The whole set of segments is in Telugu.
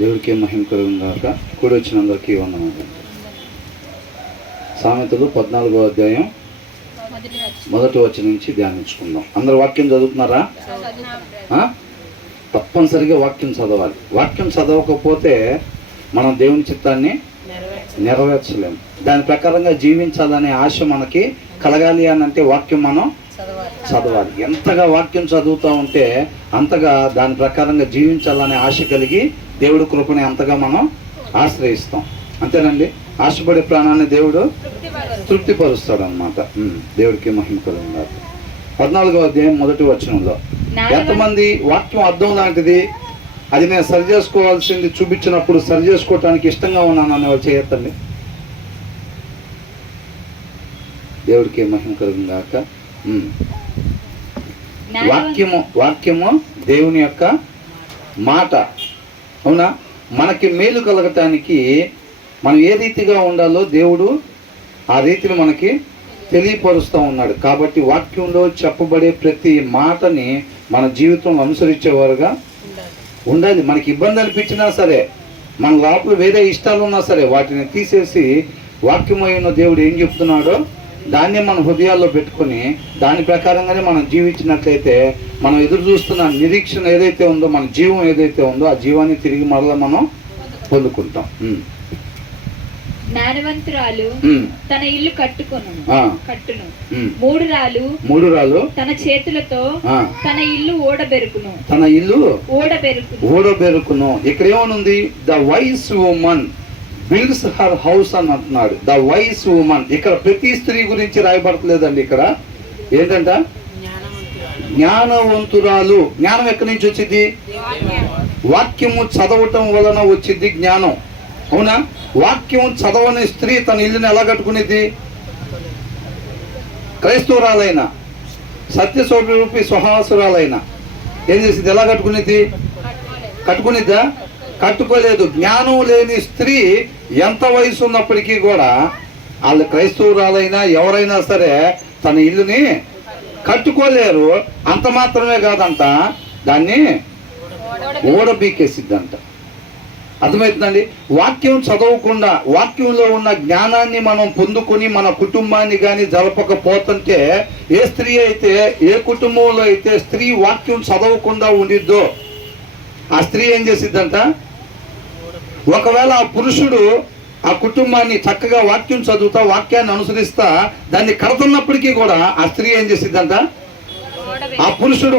దేవుడికి మహిమ కలుగును గాక. కూడి వచ్చిన అందరికీ వందనాలు. సామెతలు 14వ అధ్యాయం 1వ వచనం నుంచి ధ్యానించుకుందాం. అందరు వాక్యం చదువుతున్నారా? తప్పనిసరిగా వాక్యం చదవాలి. వాక్యం చదవకపోతే మనం దేవుని చిత్తాన్ని నెరవేర్చలేము. దాని ప్రకారంగా జీవించాలనే ఆశ మనకి కలగాలి అని అంటే వాక్యం మనం చదవాలి. ఎంతగా వాక్యం చదువుతూ ఉంటే అంతగా దాని ప్రకారంగా జీవించాలనే ఆశ కలిగి దేవుడి కృపని అంతగా మనం ఆశ్రయిస్తాం. అంతేనండి. ఆశపడే ప్రాణాన్ని దేవుడు తృప్తిపరుస్తాడు అన్నమాట. దేవుడికి మహిమ కలుగును గాక. 14వ అధ్యాయం 1వ వచనంలో ఎంతమంది వాక్యం అర్థం లాంటిది, అది నేను సరి చేసుకోవాల్సింది చూపించినప్పుడు సరి చేసుకోవటానికి ఇష్టంగా ఉన్నాను అనే వాళ్ళు చేయొద్దండి. దేవుడికి మహిమ కలుగును గాక. వాక్యము దేవుని యొక్క మాట. అవునా? మనకి మేలు కలగటానికి మనం ఏ రీతిగా ఉండాలో దేవుడు ఆ రీతిని మనకి తెలియపరుస్తూ ఉన్నాడు. కాబట్టి వాక్యంలో చెప్పబడే ప్రతి మాటని మన జీవితంలో అనుసరించేవారుగా ఉండాలి. మనకి ఇబ్బంది అనిపించినా సరే, మన లోపల వేరే ఇష్టాలు ఉన్నా సరే, వాటిని తీసేసి వాక్యమైన దేవుడు ఏం చెప్తున్నాడో దాన్ని మన హృదయాల్లో పెట్టుకొని దాని ప్రకారంగానే మనం జీవించినట్లయితే మనం ఎదురు చూస్తున్న నిరీక్షణ ఏదైతే ఉందో, మన జీవం ఏదైతే ఉందో ఆ జీవాన్ని తిరిగి మరలా మనం పొందుకుంటాం. జ్ఞానవంతురాలు తన ఇల్లు కట్టును. మూడు రాలు తన చేతులతో తన ఇల్లు ఓడబెరుకును. ఇక్కడ ఏమనుంది? The wise woman builds her house అని అంటున్నాడు. The wise woman. ఇక్కడ ప్రతి స్త్రీ గురించి రాయబడతలేదండి. ఇక్కడ ఏంటంట? జ్ఞానవంతురాలు. జ్ఞానం ఎక్కడి నుంచి వచ్చింది? వాక్యము చదవటం వలన వచ్చింది జ్ఞానం. అవునా? వాక్యం చదవని స్త్రీ తన ఇల్లుని ఎలా కట్టుకునేది? క్రైస్తవురాలైన సత్యస్వరూపి స్వహాసురాలైన ఏం చేసింది? ఎలా కట్టుకునేది? కట్టుకునేద్దా? కట్టుకోలేదు. జ్ఞానం లేని స్త్రీ ఎంత వయసు ఉన్నప్పటికీ కూడా, వాళ్ళు క్రైస్తవురాలైనా ఎవరైనా సరే తన ఇల్లుని కట్టుకోలేరు. అంత మాత్రమే కాదంట, దాన్ని ఓడబీకేసిద్దంట. అర్థమవుతుందండి. వాక్యం చదవకుండా వాక్యంలో ఉన్న జ్ఞానాన్ని మనం పొందుకొని మన కుటుంబాన్ని కానీ జరపకపోతుంటే, ఏ స్త్రీ అయితే, ఏ కుటుంబంలో అయితే స్త్రీ వాక్యం చదవకుండా ఉండిద్దో ఆ స్త్రీ ఏం చేసిద్దంట? ఒకవేళ ఆ పురుషుడు ఆ కుటుంబాన్ని చక్కగా వాక్యం చదువుతా, వాక్యాన్ని అనుసరిస్తా దాన్ని కడుతున్నప్పటికీ కూడా ఆ స్త్రీ ఏం చేసిద్దంట? ఆ పురుషుడు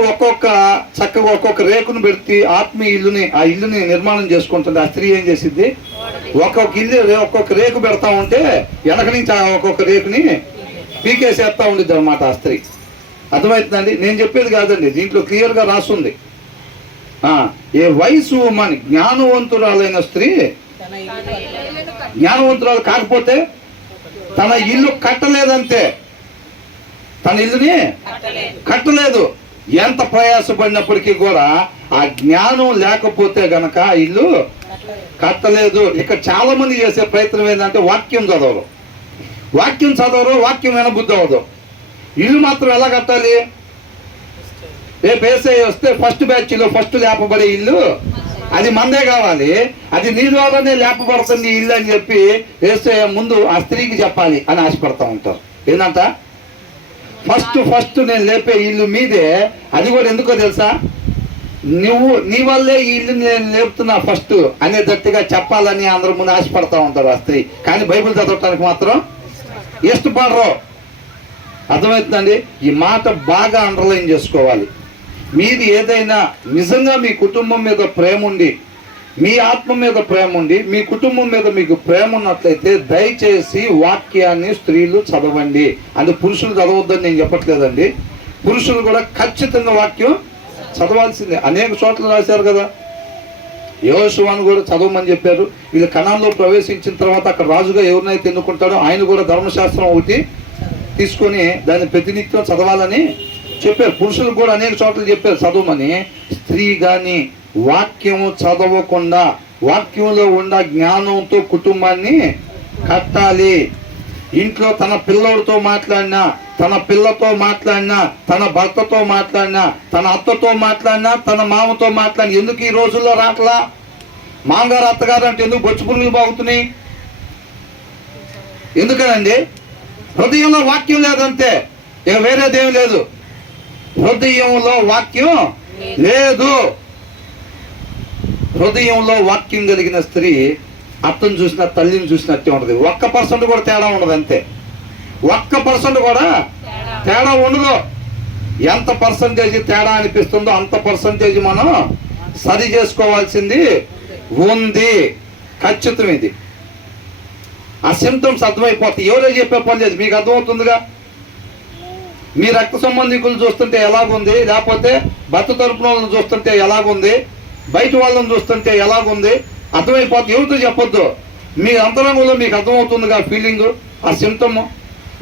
చక్కగా ఒక్కొక్క రేకును పెట్టి ఆత్మీయ ఆ ఇల్లుని నిర్మాణం చేసుకుంటుంది. ఆ స్త్రీ ఏం చేసిద్ది? ఒక్కొక్క రేకు పెడతా ఉంటే వెనక నుంచి ఒక్కొక్క రేకుని పీకేసేస్తా ఉండిద్ది అనమాట ఆ స్త్రీ. అర్థమవుతుందండి. నేను చెప్పేది కాదండి, దీంట్లో క్లియర్గా రాస్తుంది. ఏ వయసు ఉమన్, జ్ఞానవంతురాలైన స్త్రీ, జ్ఞానవంతురాలు కాకపోతే తన ఇల్లు కట్టలేదంతే. తన ఇల్లుని కట్టలేదు. ఎంత ప్రయాసపడినప్పటికీ కూడా ఆ జ్ఞానం లేకపోతే గనక ఆ ఇల్లు కట్టలేదు. ఇక్కడ చాలా మంది చేసే ప్రయత్నం ఏంటంటే వాక్యం చదవరు, వాక్యం వినబుద్ధి అవ్వదు. ఇల్లు మాత్రం ఎలా కట్టాలి? రేపు ఏసై వస్తే ఫస్ట్ బ్యాచ్లో ఫస్ట్ లేపబడే ఇల్లు అది మందే కావాలి, అది నీ ద్వారానే లేపబడుతుంది ఇల్లు అని చెప్పి ఏసై ముందు ఆ స్త్రీకి చెప్పాలి అని ఆశపడతా ఉంటారు. ఏంటంట? ఫస్ట్ నేను లేపే ఇల్లు మీదే. అది కూడా ఎందుకో తెలుసా? నీ వల్లే ఈ ఇల్లు నేను లేపుతున్నా ఫస్ట్ అనేటట్టుగా చెప్పాలని అందరి ముందు ఆశపడతా ఉంటారు ఆ స్త్రీ. కానీ బైబిల్ చదవటానికి మాత్రం ఇష్టపడరు. అర్థమవుతుందండి. ఈ మాట బాగా అండర్లైన్ చేసుకోవాలి. మీది ఏదైనా నిజంగా మీ కుటుంబం మీద ప్రేమ ఉండి, మీ ఆత్మ మీద ప్రేమ ఉండి, మీ కుటుంబం మీద మీకు ప్రేమ ఉన్నట్లయితే దయచేసి వాక్యాన్ని స్త్రీలు చదవండి. అంటే పురుషులు చదవద్దని నేను చెప్పట్లేదండి. పురుషులు కూడా ఖచ్చితంగా వాక్యం చదవాల్సిందే. అనేక చోట్ల రాశారు కదా. యెహోషువను కూడా చదవమని చెప్పారు. వీళ్ళు కనాన్లో ప్రవేశించిన తర్వాత అక్కడ రాజుగా ఎవరినైతే ఎన్నుకుంటాడో ఆయన కూడా ధర్మశాస్త్రం ఒకటి తీసుకొని దాన్ని ప్రతినిత్యం చదవాలని చెప్పారు. పురుషులకు కూడా అనేక చోట్ల చెప్పారు చదవమని. స్త్రీ కానీ వాక్యము చదవకుండా వాక్యంలో ఉన్న జ్ఞానంతో కుటుంబాన్ని కట్టాలి. ఇంట్లో తన పిల్లోడితో మాట్లాడినా, తన పిల్లతో మాట్లాడినా, తన భర్తతో మాట్లాడినా, తన అత్తతో మాట్లాడినా, తన మామతో మాట్లాడినా, ఎందుకు ఈ రోజుల్లో రాట్లా? మామగారు అత్తగారు అంటే ఎందుకు బొచ్చు పురుగులు బాగుతున్నాయి? ఎందుకనండి? హృదయంలో వాక్యం లేదంతే, ఇక వేరేదేం లేదు. హృదయంలో వాక్యం లేదు. హృదయంలో వాక్యం కలిగిన స్త్రీ అత్తను చూసిన తల్లిని చూసినట్టే ఉంటుంది. 1% కూడా తేడా ఉండదు, అంతే. 1% కూడా తేడా ఉండదు. ఎంత పర్సంటేజ్ తేడా అనిపిస్తుందో అంత పర్సంటేజ్ మనం సరి చేసుకోవాల్సింది ఉంది. ఖచ్చితం ఇది. ఆ సిమ్టమ్స్ అర్థమైపోతాయి. ఎవరో చెప్పే పని లేదు, మీకు అర్థమవుతుందిగా. మీ రక్త సంబంధికులు చూస్తుంటే ఎలాగుంది, లేకపోతే భర్త తరపున వాళ్ళని చూస్తుంటే ఎలాగుంది, బయట వాళ్ళని చూస్తుంటే ఎలాగుంది అర్థమైపోతుంది. ఎవరితో చెప్పొద్దు, మీ అంతరంగంలో మీకు అర్థమవుతుందిగా ఫీలింగ్, ఆ సిమ్టమ్.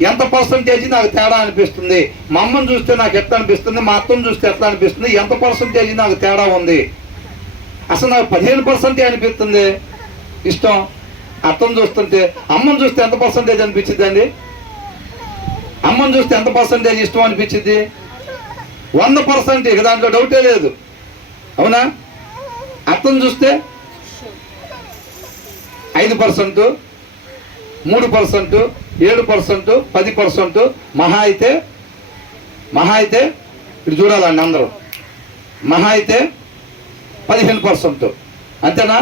ఎంత పర్సంటేజ్ నాకు తేడా అనిపిస్తుంది, మా అమ్మని చూస్తే నాకు ఎట్లా అనిపిస్తుంది, మా అత్తను చూస్తే ఎట్లా అనిపిస్తుంది, ఎంత పర్సంటేజ్ నాకు తేడా ఉంది. అసలు నాకు 15% అనిపిస్తుంది ఇష్టం అత్తను చూస్తుంటే. అమ్మని చూస్తే ఎంత పర్సంటేజ్ అనిపించింది అండి? అమ్మని చూస్తే ఎంత పర్సంటేజ్ ఇష్టం అనిపించింది? 100%, ఇక దాంట్లో డౌటే లేదు. అవునా? అత్తను చూస్తే 5%, 3%, 7%, 10%, మహా అయితే ఇటు చూడాలండి అందరూ, మహా అయితే 15%. అంతేనా?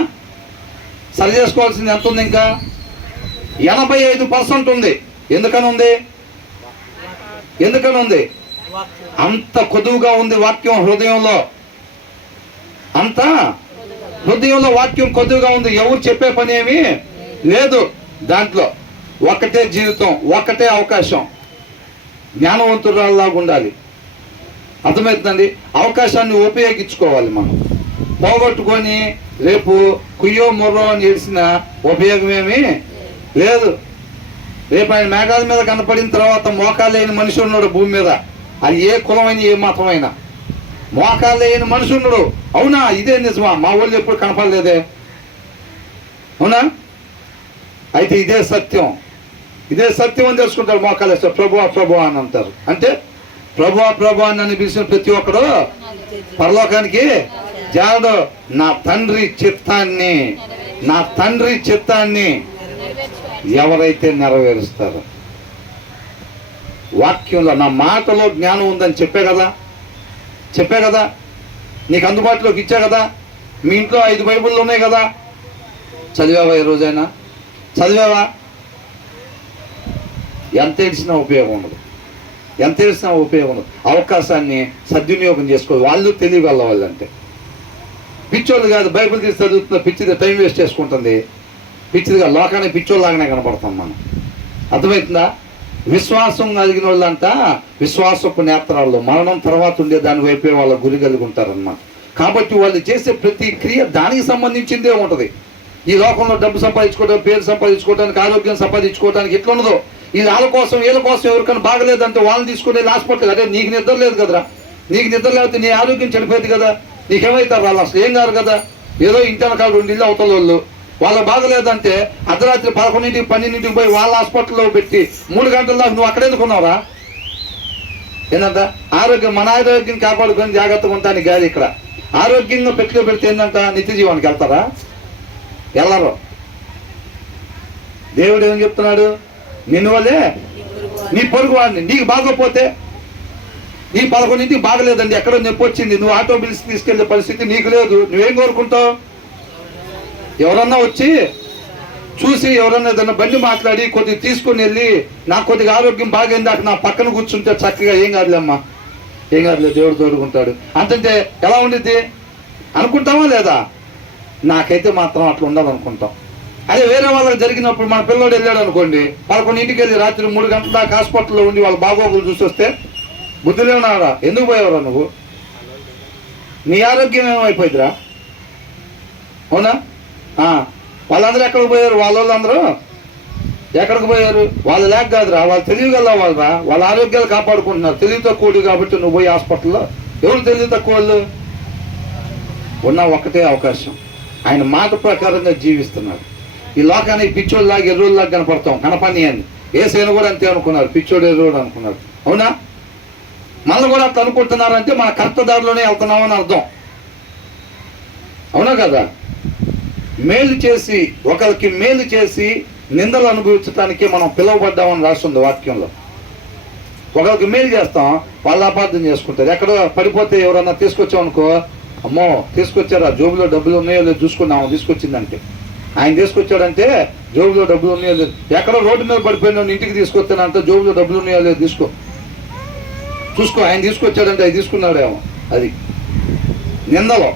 సరి చేసుకోవాల్సింది ఎంత ఉంది? ఇంకా 85% ఉంది. ఎందుకని ఉంది? అంత కొదువుగా ఉంది వాక్యం హృదయంలో. అంత హృదయంలో వాక్యం కొద్దుగా ఉంది. ఎవరు చెప్పే పని ఏమీ లేదు దాంట్లో. ఒకటే జీవితం, ఒకటే అవకాశం. జ్ఞానవంతురాల్లాగా ఉండాలి. అర్థమవుతుందండి? అవకాశాన్ని ఉపయోగించుకోవాలి. మనం పోగొట్టుకొని రేపు కుయ్యో ముర్రో అని చేసిన ఉపయోగమేమీ లేదు. రేపు ఆయన మేఘాల మీద కనపడిన తర్వాత మోకాలు లేని మనిషి ఉన్నాడు భూమి మీద. అది ఏ కులమైన ఏ మతమైనా మోకాలు లేని మనిషి ఉన్నాడు. అవునా? ఇదే నిజమా? మా వాళ్ళు ఎప్పుడు కనపడలేదే. అవునా? అయితే ఇదే సత్యం అని తెలుసుకుంటారు. మోకాలు వేస్తారు, ప్రభువా అని అంటారు. అంటే ప్రభువా అని పిలిచిన ప్రతి ఒక్కడు పరలోకానికి జాడు. నా తండ్రి చిత్తాన్ని ఎవరైతే నెరవేరుస్తారో, వాక్యంలో నా మాటలో జ్ఞానం ఉందని చెప్పే కదా, నీకు అందుబాటులోకి ఇచ్చా కదా. మీ ఇంట్లో 5 బైబిళ్ళు ఉన్నాయి కదా. చదివావా? ఈ రోజైనా చదివావా? ఎంత ఏడ్చినా ఉపయోగం ఉండదు. అవకాశాన్ని సద్వినియోగం చేసుకోవాలి. వాళ్ళు తెలియగల వాళ్ళంటే పిచ్చోళ్ళు కాదు. బైబిల్ తీసి చదువుతున్న పిచ్చిది టైం వేస్ట్ చేసుకుంటుంది. పిచ్చిదిగా లోకానికి పిచ్చోళ్ళలాగానే కనపడతాం మనం. అర్థమవుతుందా? విశ్వాసం కలిగిన వాళ్ళంట విశ్వాసపు నేత్రాల్లో మరణం తర్వాత ఉండే దాని వైపే వాళ్ళ గురి కలిగి ఉంటారన్నమాట. కాబట్టి వాళ్ళు చేసే ప్రతి క్రియ దానికి సంబంధించిందే ఉంటుంది. ఈ లోకంలో డబ్బు సంపాదించుకోవడం, పేరు సంపాదించుకోవడానికి, ఆరోగ్యం సంపాదించుకోవడానికి ఎట్లా ఉండదో, వీళ్ళ కోసం ఎవరికైనా బాగలేదంటే వాళ్ళని తీసుకునే హాస్పిటల్. అదే నీకు నిద్ర లేదు కదరా, నీకు నిద్ర లేకపోతే నీ ఆరోగ్యం చెడిపోయింది కదా, నీకేమవుతారు? వాళ్ళు అసలు ఏం కాదు కదా. ఏదో ఇంటి వెనకాల 2 ఇళ్ళు అవతల వాళ్ళకి బాగలేదంటే అర్ధరాత్రి 11, 12 పోయి వాళ్ళ హాస్పిటల్లో పెట్టి 3 గంటల దాకా నువ్వు అక్కడ ఎందుకున్నావురా? ఏంటంట? మన ఆరోగ్యం కాపాడుకొని జాగ్రత్తగా ఉంటానికి కాదు. ఇక్కడ ఆరోగ్యంగా పెడితే ఏంటంట? నిత్య జీవానికి వెళ్తారా? వెళ్ళరు. దేవుడు ఏం చెప్తున్నాడు? నిన్ను వల్లే నీ పొరుగు వాడిని. నీకు బాగోపోతే, నీ 11 బాగలేదండి, ఎక్కడో నొప్పి వచ్చింది, నువ్వు ఆటో పిలిచి తీసుకెళ్లే పరిస్థితి నీకు లేదు. నువ్వేం కోరుకుంటావు? ఎవరన్నా వచ్చి చూసి, ఎవరన్నా ఏదన్నా బండి మాట్లాడి కొద్దిగా తీసుకుని వెళ్ళి, నాకు కొద్దిగా ఆరోగ్యం బాగైంది అక్కడ నా పక్కన కూర్చుంటే చక్కగా ఏం కాదులేమ్మా, ఏం కాదులే, దేవుడు తోడుకుంటాడు అంటే ఎలా ఉండిద్ది అనుకుంటామా లేదా? నాకైతే మాత్రం అట్లా ఉండదు అనుకుంటాం. అదే వేరే వాళ్ళకి జరిగినప్పుడు మన పిల్లోడు వెళ్ళాడు అనుకోండి, 11 వెళ్ళి రాత్రి 3 గంటల దాకా హాస్పిటల్లో ఉండి వాళ్ళ బాగోగులు చూసి వస్తే బుద్ధి లేవునారా? ఎందుకు పోయేవరా నువ్వు? నీ ఆరోగ్యం ఏమైపోయిందిరా? అవునా? వాళ్ళందరూ ఎక్కడికి పోయారు? వాళ్ళందరూ ఎక్కడికి పోయారు? వాళ్ళు లేక కాదురా, వాళ్ళు తెలియగల వాళ్ళరా, వాళ్ళ ఆరోగ్యాలు కాపాడుకుంటున్నారు. తెలివి తక్కువ కాబట్టి నువ్వు పోయి హాస్పిటల్లో. ఎవరు తెలివి తక్కువ వాళ్ళు? ఉన్న ఒక్కటే అవకాశం, ఆయన మాట ప్రకారంగా జీవిస్తున్నాడు. ఈ లోకానికి పిచ్చోళ్ళలాగా ఎర్రోళ్ళలాగా కనపడతాం, కనపని అని. ఏసైనా కూడా అంతే అనుకున్నారు, పిచ్చోడు ఎర్రోడు అనుకున్నారు. అవునా? మనం కూడా అట్లా అనుకుంటున్నారంటే మన కరెక్ట్ దారిలోనే వెళ్తున్నామని అర్థం. అవునా కదా? మేలు చేసి ఒకరికి మేలు చేసి నిందలు అనుభవించడానికే మనం పిలువబడ్డామని రాస్తుంది వాక్యంలో. ఒకరికి మేలు చేస్తాం, వాళ్ళు అపార్థం చేసుకుంటారు. ఎక్కడో పడిపోతే ఎవరన్నా తీసుకొచ్చామనుకో, అమ్మో తీసుకొచ్చారా, జోబులో డబ్బులు ఉన్నాయో లేదు చూసుకున్నాము, తీసుకొచ్చిందంటే ఆయన తీసుకొచ్చాడంటే జోబులో డబ్బులు ఉన్నాయో లేదు. ఎక్కడో రోడ్డు మీద పడిపోయిన ఇంటికి తీసుకొస్తానంటే జోబులో డబ్బులు ఉన్నాయో లేదు చూసుకో, ఆయన తీసుకొచ్చాడంటే అది తీసుకున్నాడేమో. అది నిందలో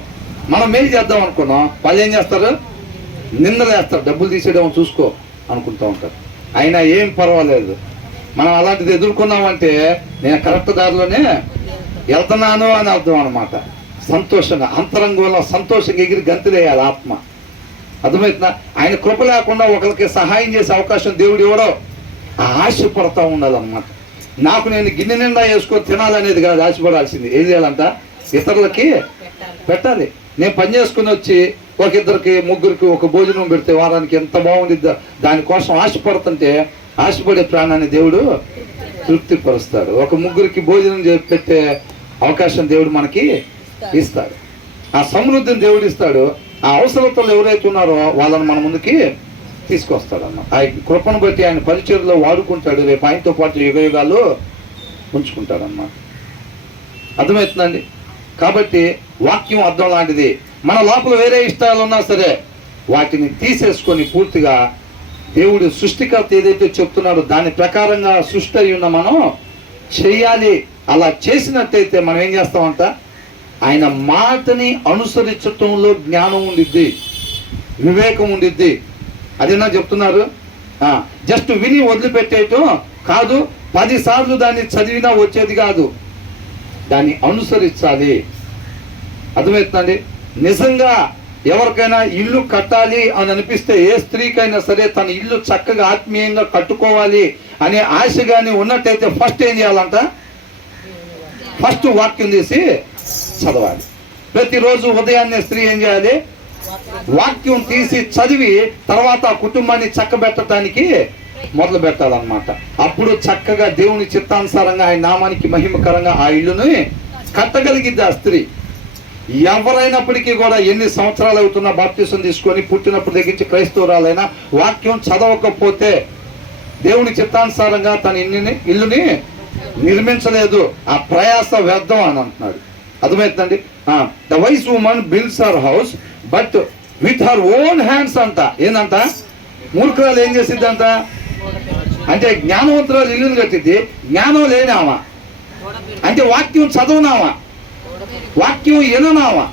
మనం మేలు చేద్దాం అనుకున్నాం, వాళ్ళు ఏం చేస్తారు, నిందలు వేస్తారు, డబ్బులు తీసేయడం చూసుకో అనుకుంటూ ఉంటారు. అయినా ఏం పర్వాలేదు, మనం అలాంటిది ఎదుర్కొన్నామంటే నేను కరెక్ట్ దారిలోనే వెళ్తున్నాను అని అర్థం అనమాట. సంతోషంగా అంతరంగంలో సంతోషంగా ఎగిరి గంతులేయాలి ఆత్మ. అర్థమవుతుందా? ఆయన కృప లేకుండా ఒకరికి సహాయం చేసే అవకాశం దేవుడు ఇవ్వడో, ఆశపడతా ఉండాలన్నమాట. నాకు నేను గిన్నె నిండా వేసుకొని తినాలనేది కాదు ఆశపడాల్సింది. ఏం చేయాలంట, ఇతరులకి పెట్టాలి. నేను పని చేసుకుని వచ్చి ఒక ఇద్దరికి ముగ్గురికి ఒక భోజనం పెడితే వారానికి ఎంత బాగుండిద్దా, దానికోసం ఆశపడుతుంటే ఆశపడే ప్రాణాన్ని దేవుడు తృప్తిపరుస్తాడు. ఒక ముగ్గురికి భోజనం పెట్టే అవకాశం దేవుడు మనకి ఇస్తాడు. ఆ సమృద్ధిని దేవుడు ఇస్తాడు. ఆ అవసరతలు ఎవరైతే ఉన్నారో వాళ్ళని మన ముందుకి తీసుకొస్తాడు అన్న. ఆ కృపను బట్టి ఆయన పరిచర్లో వాడుకుంటాడు. రేపు ఆయనతో పాటు యుగయుగాలు ఉంచుకుంటాడు అన్నమాట. అర్థమవుతుందండి? కాబట్టి వాక్యం అర్థం లాంటిది. మన లోపల వేరే ఇష్టాలు ఉన్నా సరే వాటిని తీసేసుకొని పూర్తిగా దేవుడు సృష్టికర్త ఏదైతే చెప్తున్నాడో దాని ప్రకారంగా సృష్టి అయి ఉన్న మనం చెయ్యాలి. అలా చేసినట్టయితే మనం ఏం చేస్తామంట, ఆయన మాటని అనుసరించటంలో జ్ఞానం ఉండిద్ది, వివేకం ఉండిద్ది. అదేనా చెప్తున్నారు. జస్ట్ విని వదిలిపెట్టేయటం కాదు, 10 సార్లు దాన్ని చదివినా వచ్చేది కాదు, దాన్ని అనుసరించాలి. అర్థమవుతుందండి? నిజంగా ఎవరికైనా ఇల్లు కట్టాలి అని అనిపిస్తే, ఏ స్త్రీకైనా సరే తన ఇల్లు చక్కగా ఆత్మీయంగా కట్టుకోవాలి అనే ఆశ కానీ ఉన్నట్టయితే ఫస్ట్ ఏం చేయాలంట, ఫస్ట్ వాక్యం తీసి చదవాలి. ప్రతిరోజు ఉదయాన్నే స్త్రీ ఏం చేయాలి, వాక్యం తీసి చదివి తర్వాత ఆ కుటుంబాన్ని చక్కబెట్టడానికి మొదలు పెట్టాలన్నమాట. అప్పుడు చక్కగా దేవుని చిత్తానుసారంగా ఆయన నామానికి మహిమకరంగా ఆ ఇల్లుని కట్టగలిగిద్ది ఆ స్త్రీ. ఎవరైనప్పటికీ కూడా ఎన్ని సంవత్సరాలు అవుతున్నా బాప్తిసం తీసుకొని పుట్టినప్పుడు దగ్గరించి క్రైస్తవురాలైనా వాక్యం చదవకపోతే దేవుని చిత్తానుసారంగా తన ఇల్లుని నిర్మించలేదు, ఆ ప్రయాస వ్యర్థం అని అంటున్నాడు. అర్థమవుతుందండి? The wise woman builds her house but with her own hands అంట. ఏందంట, మూర్ఖురాలు ఏం చేసిద్దంట అంటే జ్ఞానవంతురాలు ఇల్లుని కట్టిద్ది, జ్ఞానం లేనామా అంటే వాక్యం చదవనామా, వాక్యం విననామా,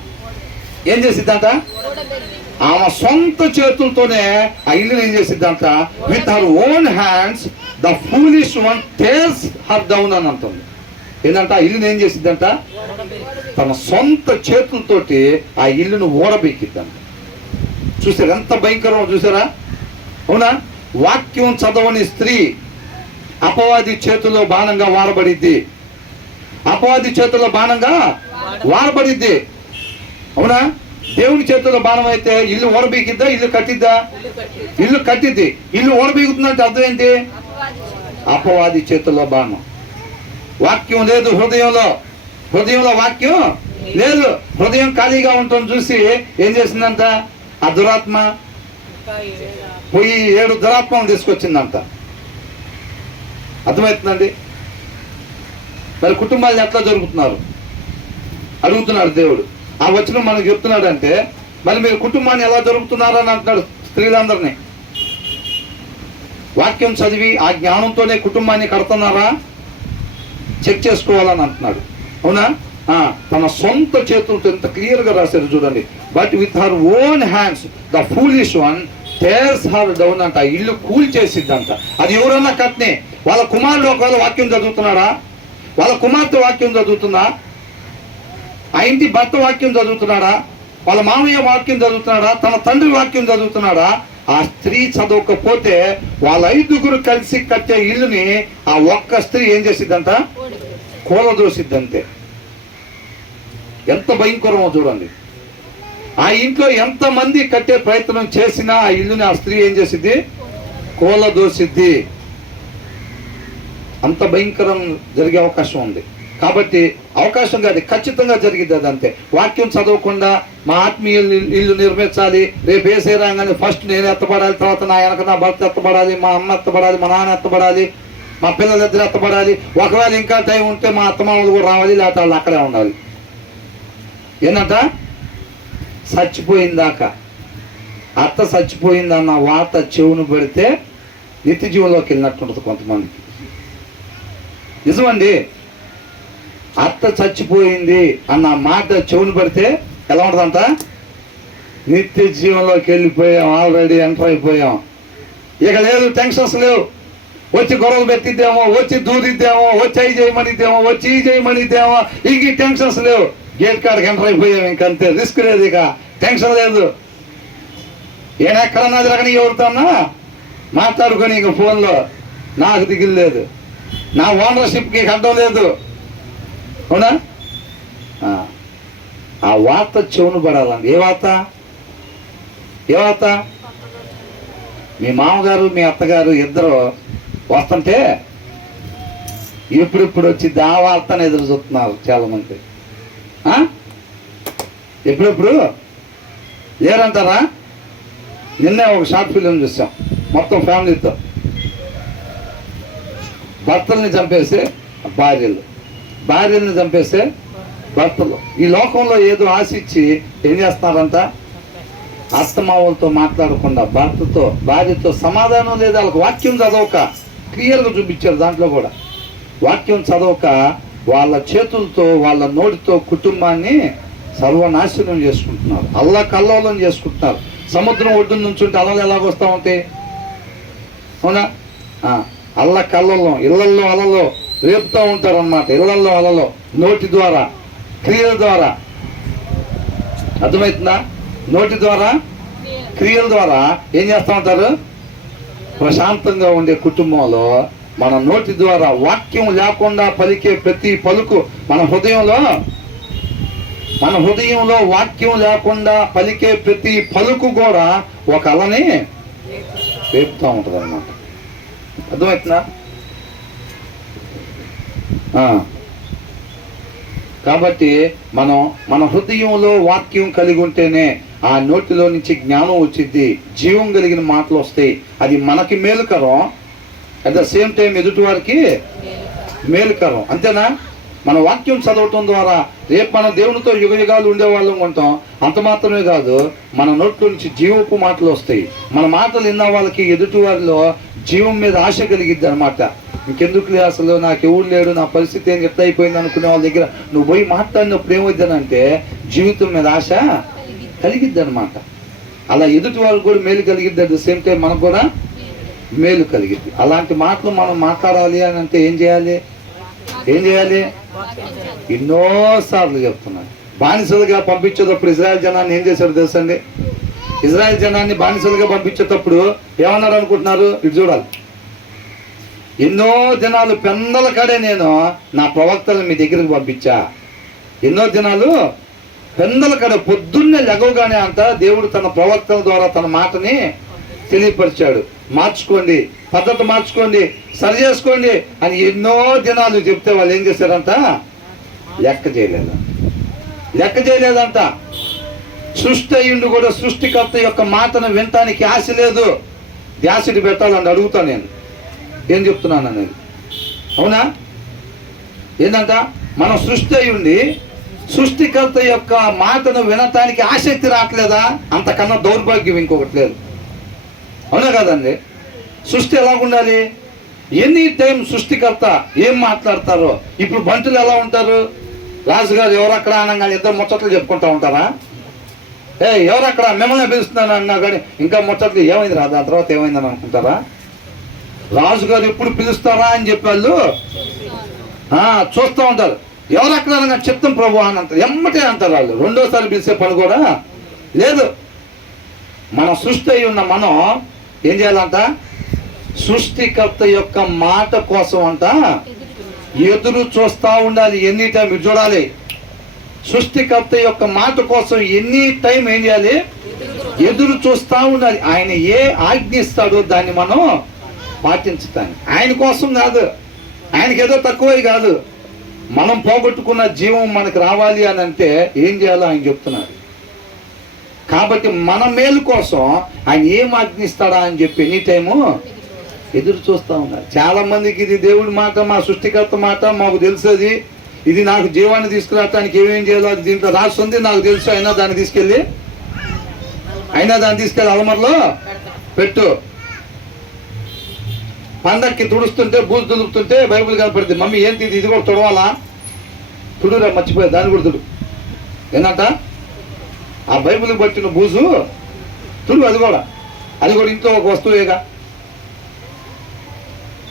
ఏం చేసిద్దంట, ఆమె సొంత చేతులతోనే ఆ ఇల్లుని ఏం చేసిద్దంట, with her own hands the foolish one tears her down అని అంటుంది. ఏంటంటే ఆ ఇల్లుని ఏం చేసిద్దంట, తన సొంత చేతులతోటి ఆ ఇల్లును ఓడబెక్కిద్దంట. చూసారా ఎంత భయంకరం, చూసారా? అవునా? వాక్యం చదవని స్త్రీ అపవాది చేతిలో బాణంగా వాడబడిద్ది, అపవాది చేతుల్లో బాణంగా వాడబడిద్ది. అవునా? దేవుని చేతుల్లో బాణం అయితే ఇల్లు ఓడబీకిద్దా, ఇల్లు కట్టిద్దా? ఇల్లు కట్టిద్ది. ఇల్లు ఓడబీకుతుందంటే అర్థం ఏంటి, అపవాది చేతుల్లో బాణం. వాక్యం లేదు హృదయంలో, హృదయంలో వాక్యం లేదు, హృదయం ఖాళీగా ఉంటుంది. చూసి ఏం చేసిందంట, ఆ దురాత్మ పోయి 7 దురాత్మను తీసుకొచ్చిందంట. అర్థమవుతుందండి? మరి కుటుంబాలు ఎట్లా జరుగుతున్నారు అడుగుతున్నాడు దేవుడు. ఆ వచనం మనకు చెప్తున్నాడు అంటే మరి మీరు కుటుంబాన్ని ఎలా జరుగుతున్నారు అని అంటున్నాడు స్త్రీలందరినీ. వాక్యం చదివి ఆ జ్ఞానంతోనే కుటుంబాన్ని కడుతున్నారా చెక్ చేసుకోవాలని అంటున్నాడు. అవునా? తన సొంత చేతులతో ఎంత క్లియర్ గా రాశారు చూడండి. But with her own hands the foolish one tears her down అంట. ఇల్లు కూల్ చేసిద్దంట. అది ఎవరన్నా కట్నే, వాళ్ళ కుమారుడు ఒకవేళ వాక్యం చదువుతున్నాడా, వాళ్ళ కుమార్తె వాక్యం చదువుతుందా, ఆ ఇంటి భర్త వాక్యం చదువుతున్నాడా, వాళ్ళ మామయ్య వాక్యం చదువుతున్నాడా, తన తండ్రి వాక్యం చదువుతున్నాడా, ఆ స్త్రీ చదవకపోతే వాళ్ళ 5గురు కలిసి కట్టే ఇల్లుని ఆ ఒక్క స్త్రీ ఏం చేసిద్దంట, కూలదోసిద్దంతే. ఎంత భయంకరమో చూడండి. ఆ ఇంట్లో ఎంతమంది కట్టే ప్రయత్నం చేసినా ఆ ఇల్లుని ఆ స్త్రీ ఏం చేసిద్ది, కూలదోసిద్ది. అంత భయంకరం జరిగే అవకాశం ఉంది. కాబట్టి అవకాశం కాదు, ఖచ్చితంగా జరిగింది అది అంతే. వాక్యం చదవకుండా మా ఆత్మీయ ఇల్లు నిర్మించాలి, రేపు వేసే రాగానే ఫస్ట్ నేను ఎత్తబడాలి, తర్వాత నా వెనక నా భర్త ఎత్తబడాలి, మా అమ్మ ఎత్తబడాలి, మా నాన్న ఎత్తబడాలి, మా పిల్లలిద్దరు ఎత్తబడాలి, ఒకవేళ ఇంకా టైం ఉంటే మా అత్తమామలు కూడా రావాలి, లేకపోతే వాళ్ళు అక్కడే ఉండాలి. ఏంటంట చచ్చిపోయిందాకా అత్త చచ్చిపోయిందన్న వార్త చెవును పెడితే నిత్య జీవంలోకి వెళ్ళినట్టుంటుంది కొంతమందికి. నిజమండి, అత్త చచ్చిపోయింది అన్న మాట చెవును పెడితే ఎలా ఉంటుందంట, నిత్య జీవంలోకి వెళ్ళిపోయాం, ఆల్రెడీ ఎంటర్ అయిపోయాం, ఇక లేదు టెన్షన్స్ లేవు, వచ్చి గొడవలు పెట్టిద్దామో, వచ్చి దూరిద్దామో, వచ్చి అయి చేయమనిద్దామో, వచ్చి ఈ చేయమనిద్దామో, ఇంక టెన్షన్స్ లేవు, గేట్ కాడికి ఎంటర్ అయిపోయాం, ఇంకంతే, రిస్క్ లేదు, ఇక టెన్షన్ లేదు. ఎక్కడన్నా జరగని ఎవరితోన్నా మాట్లాడుకొని ఇంక ఫోన్లో నాకు దిగులు లేదు, నా ఓనర్షిప్కి అడ్డం లేదు. అవునా? ఆ వార్త చెవును పడాలండి. ఏ వార్త? ఏ వార్త? మీ మామగారు మీ అత్తగారు ఇద్దరు వస్తుంటే ఎప్పుడెప్పుడు వచ్చింది ఆ వార్తను ఎదురు చూస్తున్నారు చాలా మంది. ఎప్పుడెప్పుడు లేరంటారా? నిన్నే ఒక షార్ట్ ఫిలిం చూసాం మొత్తం ఫ్యామిలీతో. భర్తల్ని చంపేస్తే భార్యలు, భార్యల్ని చంపేస్తే భర్తలు. ఈ లోకంలో ఏదో ఆశించి ఏం చేస్తున్నారంట, అత్తమావులతో మాట్లాడకుండా భర్తతో భార్యతో సమాధానం లేదు. వాళ్ళకి వాక్యం చదవక, క్లియర్గా చూపించారు దాంట్లో కూడా, వాక్యం చదవక వాళ్ళ చేతులతో వాళ్ళ నోటితో కుటుంబాన్ని సర్వనాశనం చేసుకుంటున్నారు, అల్లకల్లోలం చేసుకుంటున్నారు. సముద్రం ఒడ్డు నుంచి ఉంటే అలలు ఎలాగొస్తా ఉంటాయి? అవునా? అల్లకల్లలో ఇళ్లల్లో అలలో రేపుతూ ఉంటారు అన్నమాట. ఇళ్లల్లో అలలో నోటి ద్వారా, క్రియల ద్వారా. అర్థమవుతుందా? నోటి ద్వారా క్రియల ద్వారా ఏం చేస్తూ ఉంటారు? ప్రశాంతంగా ఉండే కుటుంబంలో మన నోటి ద్వారా వాక్యం లేకుండా పలికే ప్రతి పలుకు మన హృదయంలో వాక్యం లేకుండా పలికే ప్రతి పలుకు కూడా ఒక అలని రేపుతూ ఉంటుంది అన్నమాట. అర్థమవుతుందా? కాబట్టి మన హృదయంలో వాక్యం కలిగి ఉంటేనే ఆ నోటిలో నుంచి జ్ఞానం వచ్చింది, జీవం కలిగిన మాటలు వస్తాయి. అది మనకి మేలుకరం, అట్ ద సేమ్ టైం ఎదుటి వారికి మేలుకరం. అంతేనా? మన వాక్యం చదవటం ద్వారా రేపు మన దేవునితో యుగయుగాలు ఉండేవాళ్ళం ఉంటాం. అంత మాత్రమే కాదు, మన నోట్లో నుంచి జీవపు మాటలు వస్తాయి. మన మాటలు విన్న వాళ్ళకి ఎదుటి వారిలో జీవం మీద ఆశ కలిగిద్ది అనమాట. ఇంకెందుకులే అసలు, నాకు ఎవరు లేడు, నా పరిస్థితి ఏం ఎట్లా అయిపోయింది అనుకునే వాళ్ళ దగ్గర నువ్వు పోయి మాట్లాడినప్పుడు ఏమవుతుందంటే జీవితం మీద ఆశ కలిగిద్ది అనమాట. అలా ఎదుటి వాళ్ళకి కూడా మేలు కలిగిద్ది, అట్ ద సేమ్ టైం మనకు కూడా మేలు కలిగిద్ది. అలాంటి మాటలు మనం మాట్లాడాలి అని అంటే ఏం చేయాలి? ఎన్నోసార్లు చెప్తున్నాను. బానిసలుగా పంపించేటప్పుడు ఇజ్రాయెల్ జనాన్ని ఏం చేశాడు తెలుసండి? ఇజ్రాయెల్ జనాన్ని బానిసలుగా పంపించేటప్పుడు ఏమన్నారు అనుకుంటున్నారు? ఇటు చూడాలి. ఎన్నో దినాలు పెందల కాడే నేను నా ప్రవక్తలను మీ దగ్గరకు పంపించా. ఎన్నో దినాలు పెందల కాడే, పొద్దున్నే లెగవగానే అంట దేవుడు తన ప్రవక్తల ద్వారా తన మాటని తెలియపరిచాడు. మార్చుకోండి, పద్ధతి మార్చుకోండి, సరి చేసుకోండి అని ఎన్నో దినాలు చెప్తే వాళ్ళు ఏం చేశారంట? లెక్క చేయలేదంట. సృష్టి అయ్యిండు కూడా సృష్టికర్త యొక్క మాటను వినటానికి ఆశ లేదు. ధ్యాసటి పెట్టాలని అడుగుతా నేను. ఏం చెప్తున్నాను అనేది అవునా? ఏంటంట? మనం సృష్టి అయ్యుండి సృష్టికర్త యొక్క మాటను వినటానికి ఆసక్తి రావట్లేదా? అంతకన్నా దౌర్భాగ్యం ఇంకొకటి లేదు. అవునా కాదండి? సృష్టి ఎలా ఉండాలి? ఎనీ టైం సృష్టికర్త ఏం మాట్లాడతారో. ఇప్పుడు బంటులు ఎలా ఉంటారు? రాజుగారు ఎవరక్కడ అనగానే ఇద్దరు ముచ్చట్లు చెప్పుకుంటా ఉంటారా? ఎవరక్కడ మిమ్మల్ని పిలుస్తున్నాను అన్నా కానీ ఇంకా ముచ్చట్లు ఏమైంది రా, దాని తర్వాత ఏమైందని అనుకుంటారా? రాజుగారు ఎప్పుడు పిలుస్తారా అని చెప్పి వాళ్ళు చూస్తూ ఉంటారు. ఎవరక్కడ అనగా చెప్తాం ప్రభు అని అంటారు, ఎమ్మటే అంటారు వాళ్ళు. రెండోసారి పిలిచే పని కూడా లేదు. మన సృష్టి అయి ఉన్న మనం ఏం చేయాలంట? సృష్టికర్త యొక్క మాట కోసం అంట ఎదురు చూస్తూ ఉండాలి. ఎనీ టైం మీరు చూడాలి. సృష్టికర్త యొక్క మాట కోసం ఎనీ టైం ఏం చేయాలి? ఎదురు చూస్తూ ఉండాలి. ఆయన ఏ ఆజ్ఞిస్తాడో దాన్ని మనం పాటించటానికి. ఆయన కోసం కాదు, ఆయనకి ఏదో తక్కువే కాదు, మనం పోగొట్టుకున్న జీవం మనకు రావాలి అని అంటే ఏం చేయాలో ఆయన చెప్తున్నారు. కాబట్టి మన మేలు కోసం ఆయన ఏం ఆజ్ఞిస్తాడా అని చెప్పి ఎనీ టైము ఎదురు చూస్తూ ఉన్నారు. చాలా మందికి ఇది దేవుడి మాట, మా సృష్టికర్త మాట మాకు తెలుసు, ఇది నాకు జీవాన్ని తీసుకురావడానికి ఏమేం చేయాలో అది దీంట్లో రాస్తుంది నాకు తెలుసు, అయినా దాన్ని తీసుకెళ్ళి అలమరలో పెట్టు. పండక్కి తుడుస్తుంటే బూజు దులుపుతుంటే బైబిల్ కనపడుతుంది, మమ్మీ ఏంటి ఇది కూడా తుడవాలా, తుడురా మర్చిపోయా దాన్ని కూడా తుడు. ఏంటంట ఆ బైబిల్ పట్టిన బూజు తుడు, అది కూడా ఇంట్లో ఒక వస్తువేగా.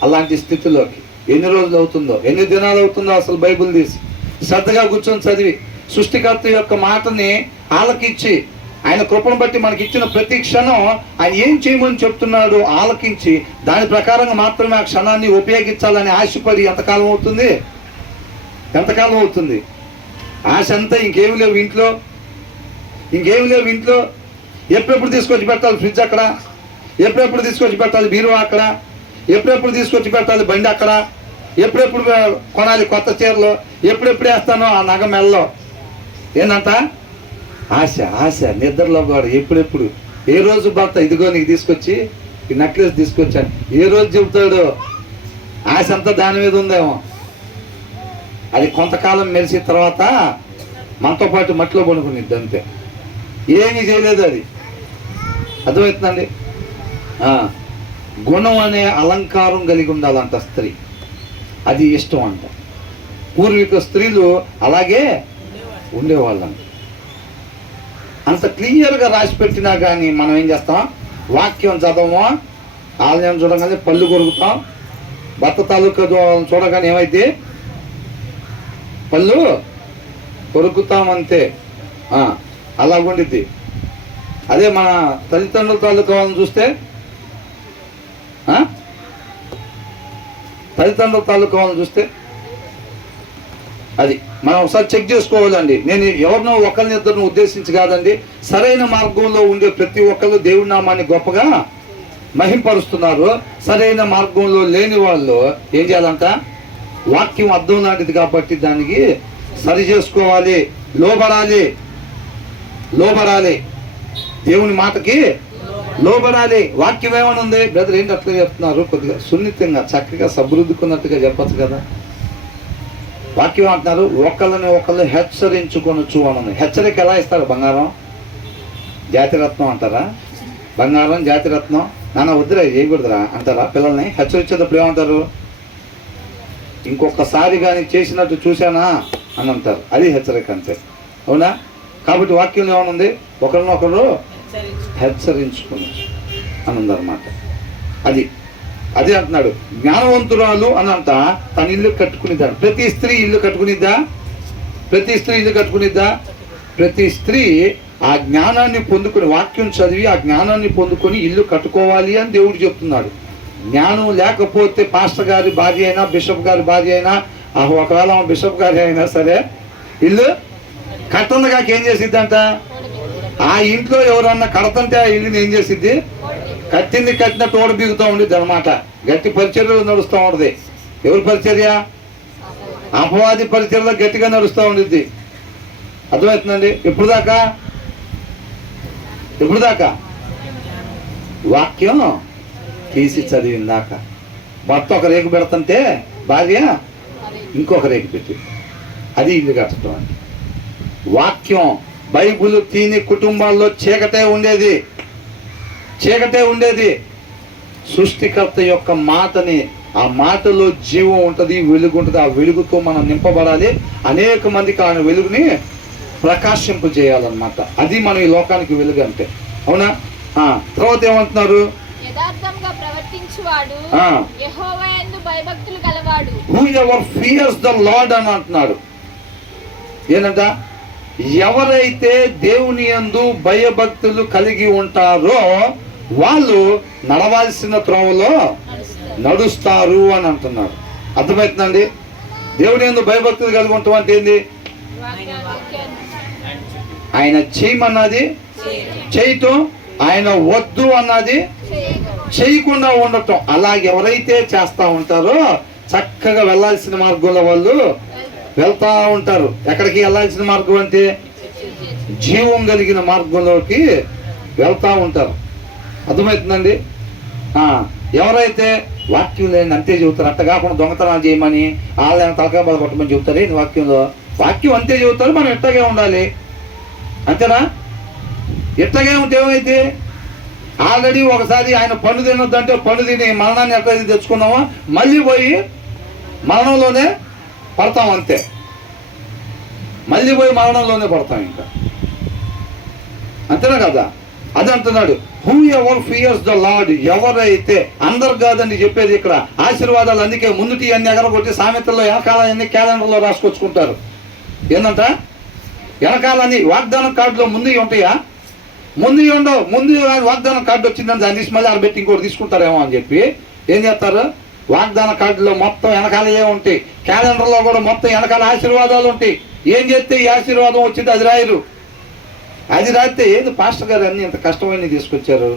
అలాంటి స్థితిలోకి ఎన్ని రోజులు అవుతుందో, ఎన్ని దినాలు అవుతుందో అసలు బైబిల్ తీసి శ్రద్ధగా కూర్చొని చదివి సృష్టికర్త యొక్క మాటని ఆలకించి ఆయన కృపను బట్టి మనకి ఇచ్చిన ప్రతి క్షణం ఆయన ఏం చేయమని చెప్తున్నాడు ఆలకించి దాని ప్రకారంగా మాత్రమే ఆ క్షణాన్ని ఉపయోగించాలని ఆశపడి ఎంతకాలం అవుతుంది? ఆశ అంతా ఇంకేమి లేవు ఇంట్లో. ఎప్పుడెప్పుడు తీసుకొచ్చి పెట్టాలి ఫ్రిడ్జ్ అక్కడ, ఎప్పుడెప్పుడు తీసుకొచ్చి పెట్టాలి బీరువా అక్కడ, ఎప్పుడెప్పుడు తీసుకొచ్చి పెట్టాలి బండి అక్కడ, ఎప్పుడెప్పుడు కొనాలి కొత్త చీరలు, ఎప్పుడెప్పుడు వేస్తానో ఆ నగ మెల్లో. ఏంటంట ఆశ నిద్రలో కూడా ఎప్పుడెప్పుడు ఏ రోజు భర్త ఇదిగో నీకు తీసుకొచ్చి ఈ నెక్లెస్ తీసుకొచ్చాను ఏ రోజు చెబుతాడు? ఆశ అంతా దాని మీద ఉందేమో. అది కొంతకాలం మెరిసిన తర్వాత మనతో పాటు మట్టిలో పడుకునిద్ది అంతే, ఏమీ చేయలేదు. అది అర్థమవుతుందండి. గుణం అనే అలంకారం కలిగి ఉండాలంట స్త్రీ, అది ఇష్టం అంట. పూర్వీక స్త్రీలు అలాగే ఉండేవాళ్ళంట. అంత క్లియర్గా రాసి పెట్టినా కానీ మనం ఏం చేస్తాం? వాక్యం చదవమో, ఆలయం చూడగానే పళ్ళు కొరుకుతాం, భర్త తాలూకా చూడగానే ఏమైతే పళ్ళు కొరుకుతామంతే. అలాగుండిద్ది. అదే మన తల్లిదండ్రుల తాలూకా వాళ్ళని చూస్తే అది మనం ఒకసారి చెక్ చేసుకోవాలండి. నేను ఎవరినో ఒకరినిద్దరిని ఉద్దేశించి కాదండి, సరైన మార్గంలో ఉండే ప్రతి ఒక్కరు దేవుడి నామాన్ని గొప్పగా మహింపరుస్తున్నారు. సరైన మార్గంలో లేని వాళ్ళు ఏం చేయాలంట? వాక్యం అర్థం లాంటిది కాబట్టి దానికి సరి చేసుకోవాలి, లోబడాలి, దేవుని మాటకి లోబడాలి. వాక్యం ఏమని ఉంది? బ్రదర్ ఏంటి అట్లా చెప్తున్నారు? కొద్దిగా సున్నితంగా చక్కగా సబృద్దుకున్నట్టుగా చెప్పచ్చు కదా. వాక్యం అంటున్నారు ఒకళ్ళు హెచ్చరించుకొనొచ్చు అని. హెచ్చరిక ఎలా ఇస్తారు? బంగారం జాతిరత్నం అంటారా? బంగారం జాతిరత్నం నాన్న వద్దురా చేయకూడదురా అంటారా? పిల్లల్ని హెచ్చరించేటప్పుడు ఏమంటారు? ఇంకొకసారి కానీ చేసినట్టు చూశానా అని అంటారు. అది హెచ్చరిక అంతే, అవునా? కాబట్టి వాక్యంలో ఏమనుంది? ఒకరినొకరు హెచ్చరించుకోవచ్చు అని ఉందన్నమాట. అదే అంటున్నాడు. జ్ఞానవంతురాలు అని అంట తన ఇల్లు కట్టుకునిద్దా? ప్రతి స్త్రీ ఇల్లు కట్టుకునిద్దా? ప్రతి స్త్రీ ఆ జ్ఞానాన్ని పొందుకొని, వాక్యం చదివి ఆ జ్ఞానాన్ని పొందుకొని ఇల్లు కట్టుకోవాలి అని దేవుడు చెప్తున్నాడు. జ్ఞానం లేకపోతే పాస్టర్ గారి భార్య అయినా, బిషప్ గారి భార్య అయినా, ఒకవేళ బిషప్ గారి అయినా సరే ఇల్లు కట్టందుగా ఏం చేసిద్దంట? ఆ ఇంట్లో ఎవరన్నా కడతంటే ఆ ఇల్లుని ఏం చేసిద్ది? కట్టిన తోడ బిగుతూ ఉండిద్ది అనమాట. గట్టి పరిచర్యలు నడుస్తూ ఉంటుంది. ఎవరి పరిచర్య? అపవాది పరిచర్యలో గట్టిగా నడుస్తూ ఉండిద్ది. అర్థమవుతుందండి? ఎప్పుడు దాకా వాక్యం తీసి చదివిందాక. భర్త ఒక రేకు పెడుతుంటే భార్య ఇంకొక రేకు పెట్టి, అది ఇల్లు కట్టడం అంటే. వాక్యం బైబుల్ తీని కుటుంబాల్లో చీకటే ఉండేది. సృష్టికర్త యొక్క మాటని, ఆ మాటలో జీవం ఉంటుంది, వెలుగు ఉంటుంది. ఆ వెలుగుతో మనం నింపబడాలి. అనేక మందికి ఆ వెలుగుని ప్రకాశింపజేయాలన్నమాట. అది మనం ఈ లోకానికి వెలుగు అంటే, అవునా? తర్వాత ఏమంటున్నారు? Whoever fears the Lord అని అంటున్నాడు. ఏంటంట? ఎవరైతే దేవుని యందు భయభక్తులు కలిగి ఉంటారో వాళ్ళు నడవాల్సిన త్రోవలో నడుస్తారు అని అంటున్నారు. అర్థమవుతుందండి? దేవుని యందు భయభక్తులు కలిగి ఉంటాం అంటే ఏంది? ఆయన చేయమన్నది చేయటం, ఆయన వద్దు అన్నది చేయకుండా ఉండటం. అలా ఎవరైతే చేస్తూ ఉంటారో చక్కగా వెళ్ళాల్సిన మార్గంలో వాళ్ళు వెళ్తా ఉంటారు. ఎక్కడికి వెళ్ళాల్సిన మార్గం అంటే జీవం కలిగిన మార్గంలోకి వెళ్తా ఉంటారు. అర్థమవుతుందండి? ఎవరైతే వాక్యం లేని అంతే చెబుతారు, అట్ట కాకుండా దొంగతనాలు చేయమని వాళ్ళని తలకాయ బాధ కొట్టమని చెబుతారు. వాక్యంలో వాక్యం అంతే చెబుతారు, మనం ఇట్టగే ఉండాలి. అంతేనా? ఇట్టగే ఉంటే ఏమైతే ఆల్రెడీ ఒకసారి ఆయన పండు తినొద్దంటే పండు తిని మరణాన్ని ఎట్లయితే తెచ్చుకున్నామో మళ్ళీ పోయి మరణంలోనే పడతాం. అంతే, మళ్ళీ పోయి మరణంలోనే పడతాం ఇంకా. అంతేనా కదా? అది అంటున్నాడు, who ever fears the lord. ఎవరైతే, అందరు కాదండి చెప్పేది ఇక్కడ ఆశీర్వాదాలు. అందుకే ముందుటి అన్ని ఎగరగొట్టి సామెతల్లో వెనకాలన్నీ క్యాలెండర్లో రాసుకొచ్చుకుంటారు. ఏంటంట? వెనకాలని వాగ్దానం కార్డులో ముందు ఉంటాయా? ముందు ఉండవు. ముందు వాగ్దానం కార్డు వచ్చిందని దాన్ని తీసి మళ్ళీ ఆడబెట్టి ఇంకోటి తీసుకుంటారేమో అని చెప్పి ఏం చేస్తారు, వాగ్దాన కార్డులో మొత్తం వెనకాల ఏ ఉంటాయి, క్యాలెండర్లో కూడా మొత్తం వెనకాల ఆశీర్వాదాలు ఉంటాయి. ఏం చేస్తే ఈ ఆశీర్వాదం వచ్చింది అది రాయరు. అది రాస్తే ఏంది పాస్టర్ గారు అన్ని ఇంత కష్టమైన తీసుకొచ్చారు,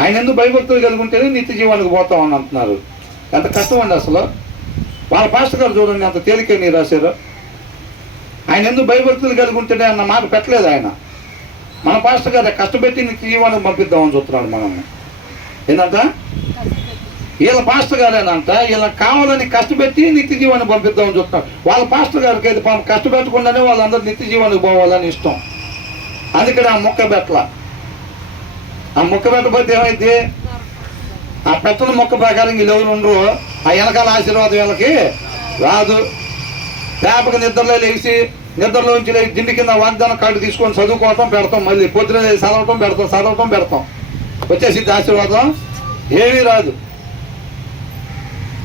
ఆయన ఎందుకు భయభక్తులు కలిగి ఉంటేనే నిత్య జీవానికి పోతామని అంటున్నారు. ఎంత కష్టం అండి అసలు. వాళ్ళ పాస్టర్ గారు చూడండి అంత తేలిక నీ రాశారు. ఆయన ఎందుకు భయభక్తులు కలిగి ఉంటేనే అన్న మాట పెట్టలేదు ఆయన. మన పాస్టర్ గారు కష్టపెట్టి నిత్య జీవానికి పంపిద్దామని చూస్తున్నాడు మనల్ని. ఏంటంట? వీళ్ళ పాస్టర్ గారేనంట వీళ్ళకి కావాలని కష్టపెట్టి నిత్య జీవాన్ని పంపిద్దామని చూస్తున్నాడు. వాళ్ళ పాస్టర్ గారికి అయితే కష్టపెట్టకుండానే వాళ్ళందరూ నిత్య జీవానికి పోవాలని ఇష్టం. అందుకని ఆ మొక్క పెట్టల. ఆ మొక్క పెట్టకపోతే ఏమైంది, ఆ పెట్టల మొక్క ప్రకారం వీళ్ళు ఎవరు ఉండరు, ఆ వెనకాల ఆశీర్వాదం వీళ్ళకి రాదు. పేపకి నిద్రలో లేచి నిద్రలోంచి లేచి దిండి కింద వాగ్దానం కార్డు తీసుకొని చదువుకోవటం పెడతాం, మళ్ళీ పొద్దున చదవటం పెడతాం వచ్చేసి ఆశీర్వాదం ఏమీ రాదు.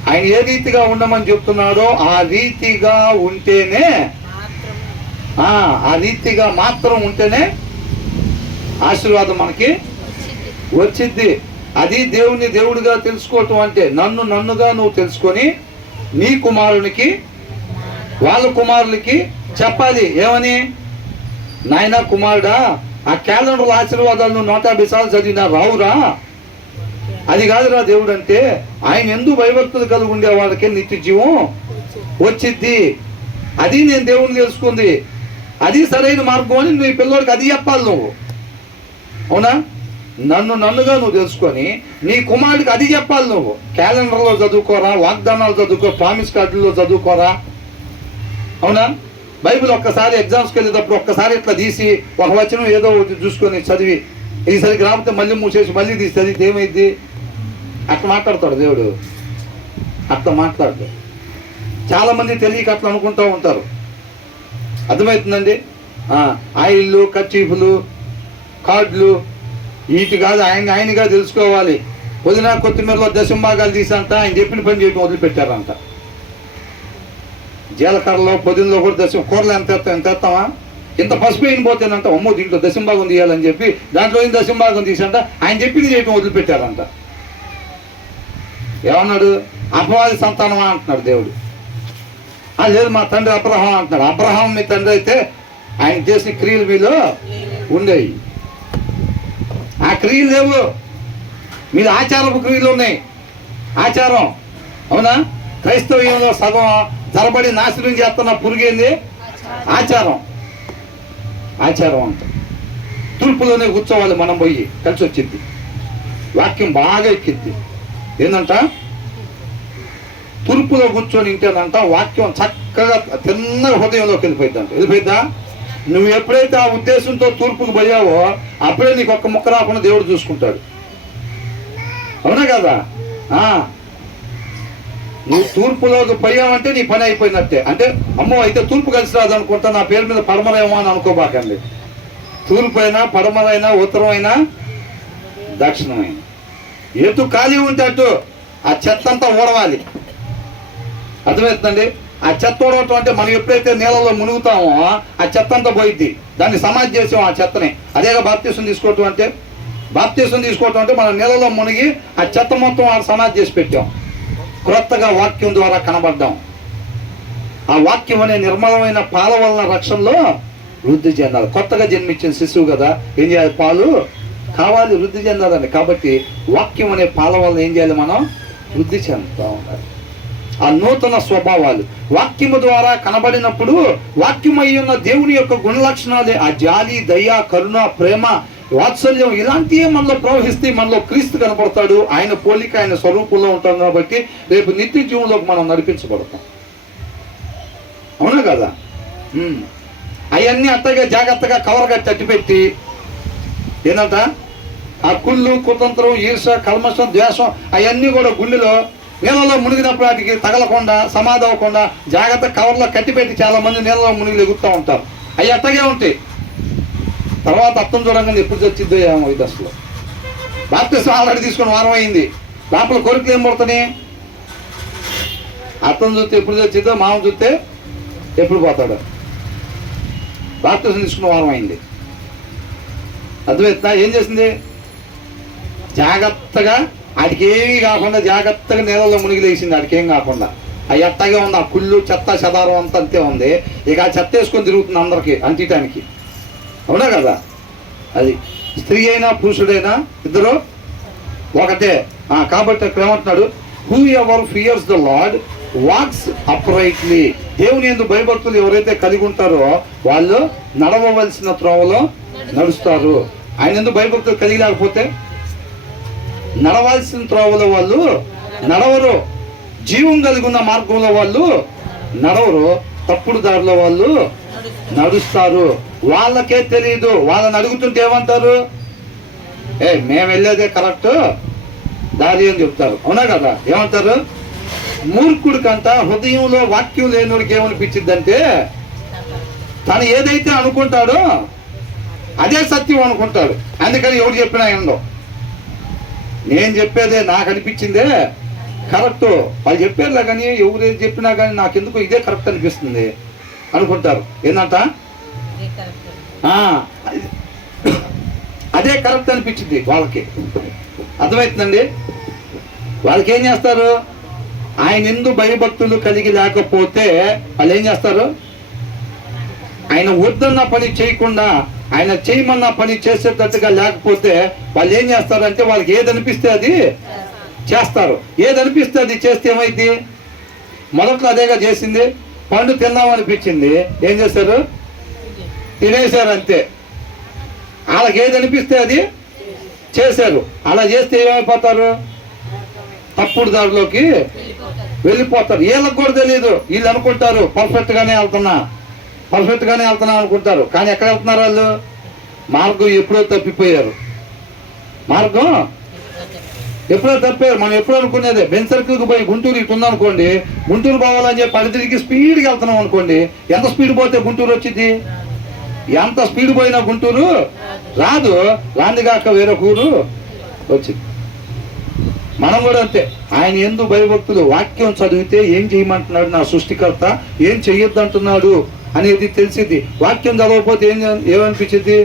ఆయన ఏ రీతిగా ఉండమని చెప్తున్నాడో ఆ రీతిగా ఉంటేనే, ఆ రీతిగా మాత్రం ఉంటేనే ఆశీర్వాదం మనకి వచ్చిద్ది. అది దేవుణ్ణి దేవుడిగా తెలుసుకోవటం అంటే నన్నుగా నువ్వు తెలుసుకొని నీ కుమారునికి వాళ్ళ కుమారులకి చెప్పాలి. ఏమని? నాయనా కుమారుడా, ఆ క్యాలెండర్ ఆశీర్వాదాలు 150 సార్లు చదివినా రావురా. అది కాదురా దేవుడు అంటే, ఆయన ఎందుకు భయభక్తులు కలిగి ఉండే వాళ్ళకే నిత్య జీవం వచ్చిద్ది. అది నేను దేవుడిని తెలుసుకుంది, అది సరైన మార్గం అని నీ పిల్లడికి అది చెప్పాలి నువ్వు. అవునా? నన్నుగా నువ్వు తెలుసుకొని నీ కుమారుడికి అది చెప్పాలి నువ్వు. క్యాలెండర్లో చదువుకోరా, వాగ్దానాలు చదువుకో, ప్రామిస్ కార్డుల్లో చదువుకోరా. అవునా? బైబిల్ ఒక్కసారి ఎగ్జామ్స్కి వెళ్ళేటప్పుడు ఒక్కసారి ఇట్లా తీసి ఒక వచనం ఏదో ఒకటి చూసుకొని చదివి ఈసరికి రాకపోతే మళ్ళీ మూసేసి మళ్ళీ తీసి చదివితే ఏమైంది? అట్లా మాట్లాడతాడు దేవుడు. అట్లా మాట్లాడతాడు. చాలామంది తెలియక అట్లా అనుకుంటూ ఉంటారు. అర్థమవుతుందండి? ఆయిల్లు, కర్చీఫ్లు, కార్డులు వీటి కాదు, ఆయనగా తెలుసుకోవాలి. పుదీనా కొత్తిమీరలో దశంభాగాలు తీసంట ఆయన చెప్పిన పని చేయడం వదిలిపెట్టారంట. జీలకర్రలో పుదీనలో కూడా కూరలు ఎంత ఎత్తామా, ఇంత పసుపు అయిన పోతేనంట అమ్మో దీంట్లో దశంభాగం తీయాలని చెప్పి దాంట్లో దశంభాగం తీసంట ఆయన చెప్పింది చేయటం వదిలిపెట్టారంట. ఏమన్నాడు? అపవాది సంతానమా అంటున్నాడు దేవుడు. లేదు మా తండ్రి అబ్రహాం అంటున్నాడు. అబ్రహాం మీ తండ్రి అయితే ఆయన చేసిన క్రియలు మీలో ఉండేవి. ఆ క్రియలు లేవు, మీరు ఆచారపు క్రియలు ఉన్నాయి. ఆచారం. అవునా? క్రైస్తవ్యంలో సగం తరబడి నాశనం చేస్తున్న పురుగేంది? ఆచారం. ఆచారం అంట. తూర్పులోనే కూర్చోవాలి మనం పోయి, కలిసి వచ్చింది. వాక్యం బాగా ఎక్కిద్ది. ఏంటంట? తూర్పులో కూర్చొని ఇంటేనంట వాక్యం చక్కగా తిన్న హృదయంలోకి వెళ్ళిపోయిద్దా? నువ్వు ఎప్పుడైతే ఆ ఉద్దేశంతో తూర్పుకు పోయావో అప్పుడే నీకు ఒక్క ముక్క రాకుండా దేవుడు చూసుకుంటాడు. అవునా కదా? నువ్వు తూర్పులోకి పోయావంటే నీ పని అయిపోయినట్టే. అంటే అమ్మో అయితే తూర్పు కలిసి రాదు అనుకుంటా, నా పేరు మీద పడమరేమో అని అనుకోబాకండి. తూర్పు అయినా పడమరైనా ఉత్తరమైనా దక్షిణమైనా ఎటు ఖాళీ ఉంటే అటు ఆ చెత్త అంతా ఊడవాలి. అర్థమవుతుందండి? ఆ చెత్త ఊడవటం అంటే మనం ఎప్పుడైతే నీళ్ళలో మునుగుతామో ఆ చెత్త అంతా పోయిద్ది. దాన్ని సమాధి చేసాం ఆ చెత్తని. అదేగా బాప్తీసం తీసుకోవటం అంటే. బాప్తీసం తీసుకోవటం అంటే మనం నీళ్ళలో మునిగి ఆ చెత్త మొత్తం ఆ సమాధి చేసి పెట్టాం. క్రొత్తగా వాక్యం ద్వారా కనబడ్డాం. ఆ వాక్యం అనే నిర్మలమైన పాల వలన రక్షణలో వృద్ధి చెందాలి. కొత్తగా జన్మించిన శిశువు కదా, ఏం చేయాలి? పాలు కావాలి, వృద్ధి చెందాలని. కాబట్టి వాక్యం అనే పాల వలన ఏం చేయాలి? మనం వృద్ధి చెందుతూ ఉండాలి. ఆ నూతన స్వభావాలు వాక్యము ద్వారా కనబడినప్పుడు వాక్యమై ఉన్న దేవుని యొక్క గుణలక్షణాలే ఆ జాలి, దయ, కరుణ, ప్రేమ, వాత్సల్యం ఇలాంటివే మనలో ప్రవహిస్తే మనలో క్రీస్తు కనపడతాడు. ఆయన పోలిక, ఆయన స్వరూపంలో ఉంటాం కాబట్టి రేపు నిత్య జీవంలోకి మనం నడిపించబడతాం. అవునా కదా? అవన్నీ అత్తగా జాగ్రత్తగా కవర్గా తట్టిపెట్టి ఏంటంట ఆ కుళ్ళు, కుతంత్రం, ఈర్ష, కల్మషం, ద్వేషం అవన్నీ కూడా గుండెలో నీళ్ళలో మునిగినప్పుడు వాటికి తగలకుండా, సమాధి అవ్వకుండా జాగ్రత్త కవర్లో కట్టిపెట్టి చాలా మంది నీళ్ళలో మునిగి ఎగురుతూ ఉంటారు. అవి అట్టగే ఉంటాయి. తర్వాత అర్థం చూడంగానే ఎప్పుడు చచ్చిద్దో ఏమో ఇది అసలు. బాప్తిస్మం ఆల్రెడీ తీసుకుని వారం అయింది. లోపల కోరికలు ఏం పడుతున్నాయి? అర్థం చూస్తే ఎప్పుడు చచ్చిద్దో, మామ చూస్తే ఎప్పుడు పోతాడు. బాప్తిస్మం తీసుకున్న వారం అయింది. అర్థమవుతుందా? ఏం చేసింది? జాగ్రత్తగా ఆడికి ఏమీ కాకుండా జాగ్రత్తగా నీళ్ళలో మునిగి లేచింది. ఆడికి ఏం కాకుండా అవి ఎట్టగే ఉంది. ఆ కుళ్ళు, చెత్త, చెదారం అంతా అంతే ఉంది. ఇక ఆ చెత్త వేసుకొని తిరుగుతుంది అందరికి అంటిటానికి. అవునా కదా? అది స్త్రీ అయినా పురుషుడైనా ఇద్దరు ఒకటే. కాబట్టి అక్కడ ఏమంటున్నాడు? Whoever fears the Lord walks uprightly. దేవుని యందు భయభక్తులు ఎవరైతే కలిగి ఉంటారో వాళ్ళు నడవవలసిన త్రోవలో నడుస్తారు. ఆయన యందు భయభక్తులు కలిగి లేకపోతే నడవాల్సిన త్రోవలో వాళ్ళు నడవరు. జీవం కలిగి ఉన్న మార్గంలో వాళ్ళు నడవరు. తప్పుడు దారిలో వాళ్ళు నడుస్తారు. వాళ్ళకే తెలియదు. వాళ్ళని అడుగుతుంటే ఏమంటారు? మేము వెళ్ళేదే కరెక్ట్ దారి అని చెప్తారు. అవునా కదా? ఏమంటారు? మూర్ఖుడికంట హృదయంలో వాక్యం లేనుడికి ఏమనిపించిందంటే తను ఏదైతే అనుకుంటాడో అదే సత్యం అనుకుంటాడు. అందుకని ఎవరు చెప్పినా ఏందో నేను చెప్పేదే నాకు అనిపించిందే కరెక్ట్. వాళ్ళు చెప్పారులే కానీ ఎవరు ఏది చెప్పినా కానీ నాకెందుకు ఇదే కరెక్ట్ అనిపిస్తుంది అనుకుంటారు. ఏంటంట అదే కరెక్ట్ అనిపించింది వాళ్ళకి. అర్థమవుతుందండి? వాళ్ళకి ఏం చేస్తారు? ఆయన ఎందు భయభక్తులు కలిగి లేకపోతే వాళ్ళు ఏం చేస్తారు? ఆయన వద్దన్న పని చేయకుండా ఆయన చేయమన్న పని చేసేటట్టుగా లేకపోతే వాళ్ళు ఏం చేస్తారు అంటే వాళ్ళకి ఏది అనిపిస్తే అది చేస్తారు. ఏది అనిపిస్తే అది చేస్తే ఏమైంది? మొదట్లో అదేగా చేసింది. పండు తిందామనిపించింది, ఏం చేశారు? తినేశారు అంతే. వాళ్ళకి ఏది అనిపిస్తే అది చేశారు. అలా చేస్తే ఏమైపోతారు? తప్పుడు దారిలోకి వెళ్ళిపోతారు. వీళ్ళకి కూడా తెలియదు. వీళ్ళు అనుకుంటారు పర్ఫెక్ట్ గానే వెళ్తున్నా అనుకుంటారు. కానీ ఎక్కడ వెళ్తున్నారు వాళ్ళు? మార్గం ఎప్పుడో తప్పిపోయారు. మార్గం ఎప్పుడో తప్పారు. మనం ఎప్పుడు అనుకునేదే బెన్ సర్కిల్కి పోయి గుంటూరు ఇటు ఉందనుకోండి, గుంటూరు పోవాలని చెప్పి అడిదిరికి స్పీడ్గా వెళ్తున్నాం అనుకోండి. ఎంత స్పీడ్ పోతే గుంటూరు వచ్చింది? ఎంత స్పీడ్ పోయినా గుంటూరు రాదు. రాందిగాక వేరే ఊరు వచ్చింది. మనం కూడా అంతే. ఆయన యందు భయభక్తులు వాక్యం చదివితే ఏం చేయమంటున్నాడు నా సృష్టికర్త, ఏం చెయ్యొద్దు అంటున్నాడు అనేది తెలిసింది. వాక్యం చదవకపోతే ఏమనిపించింది?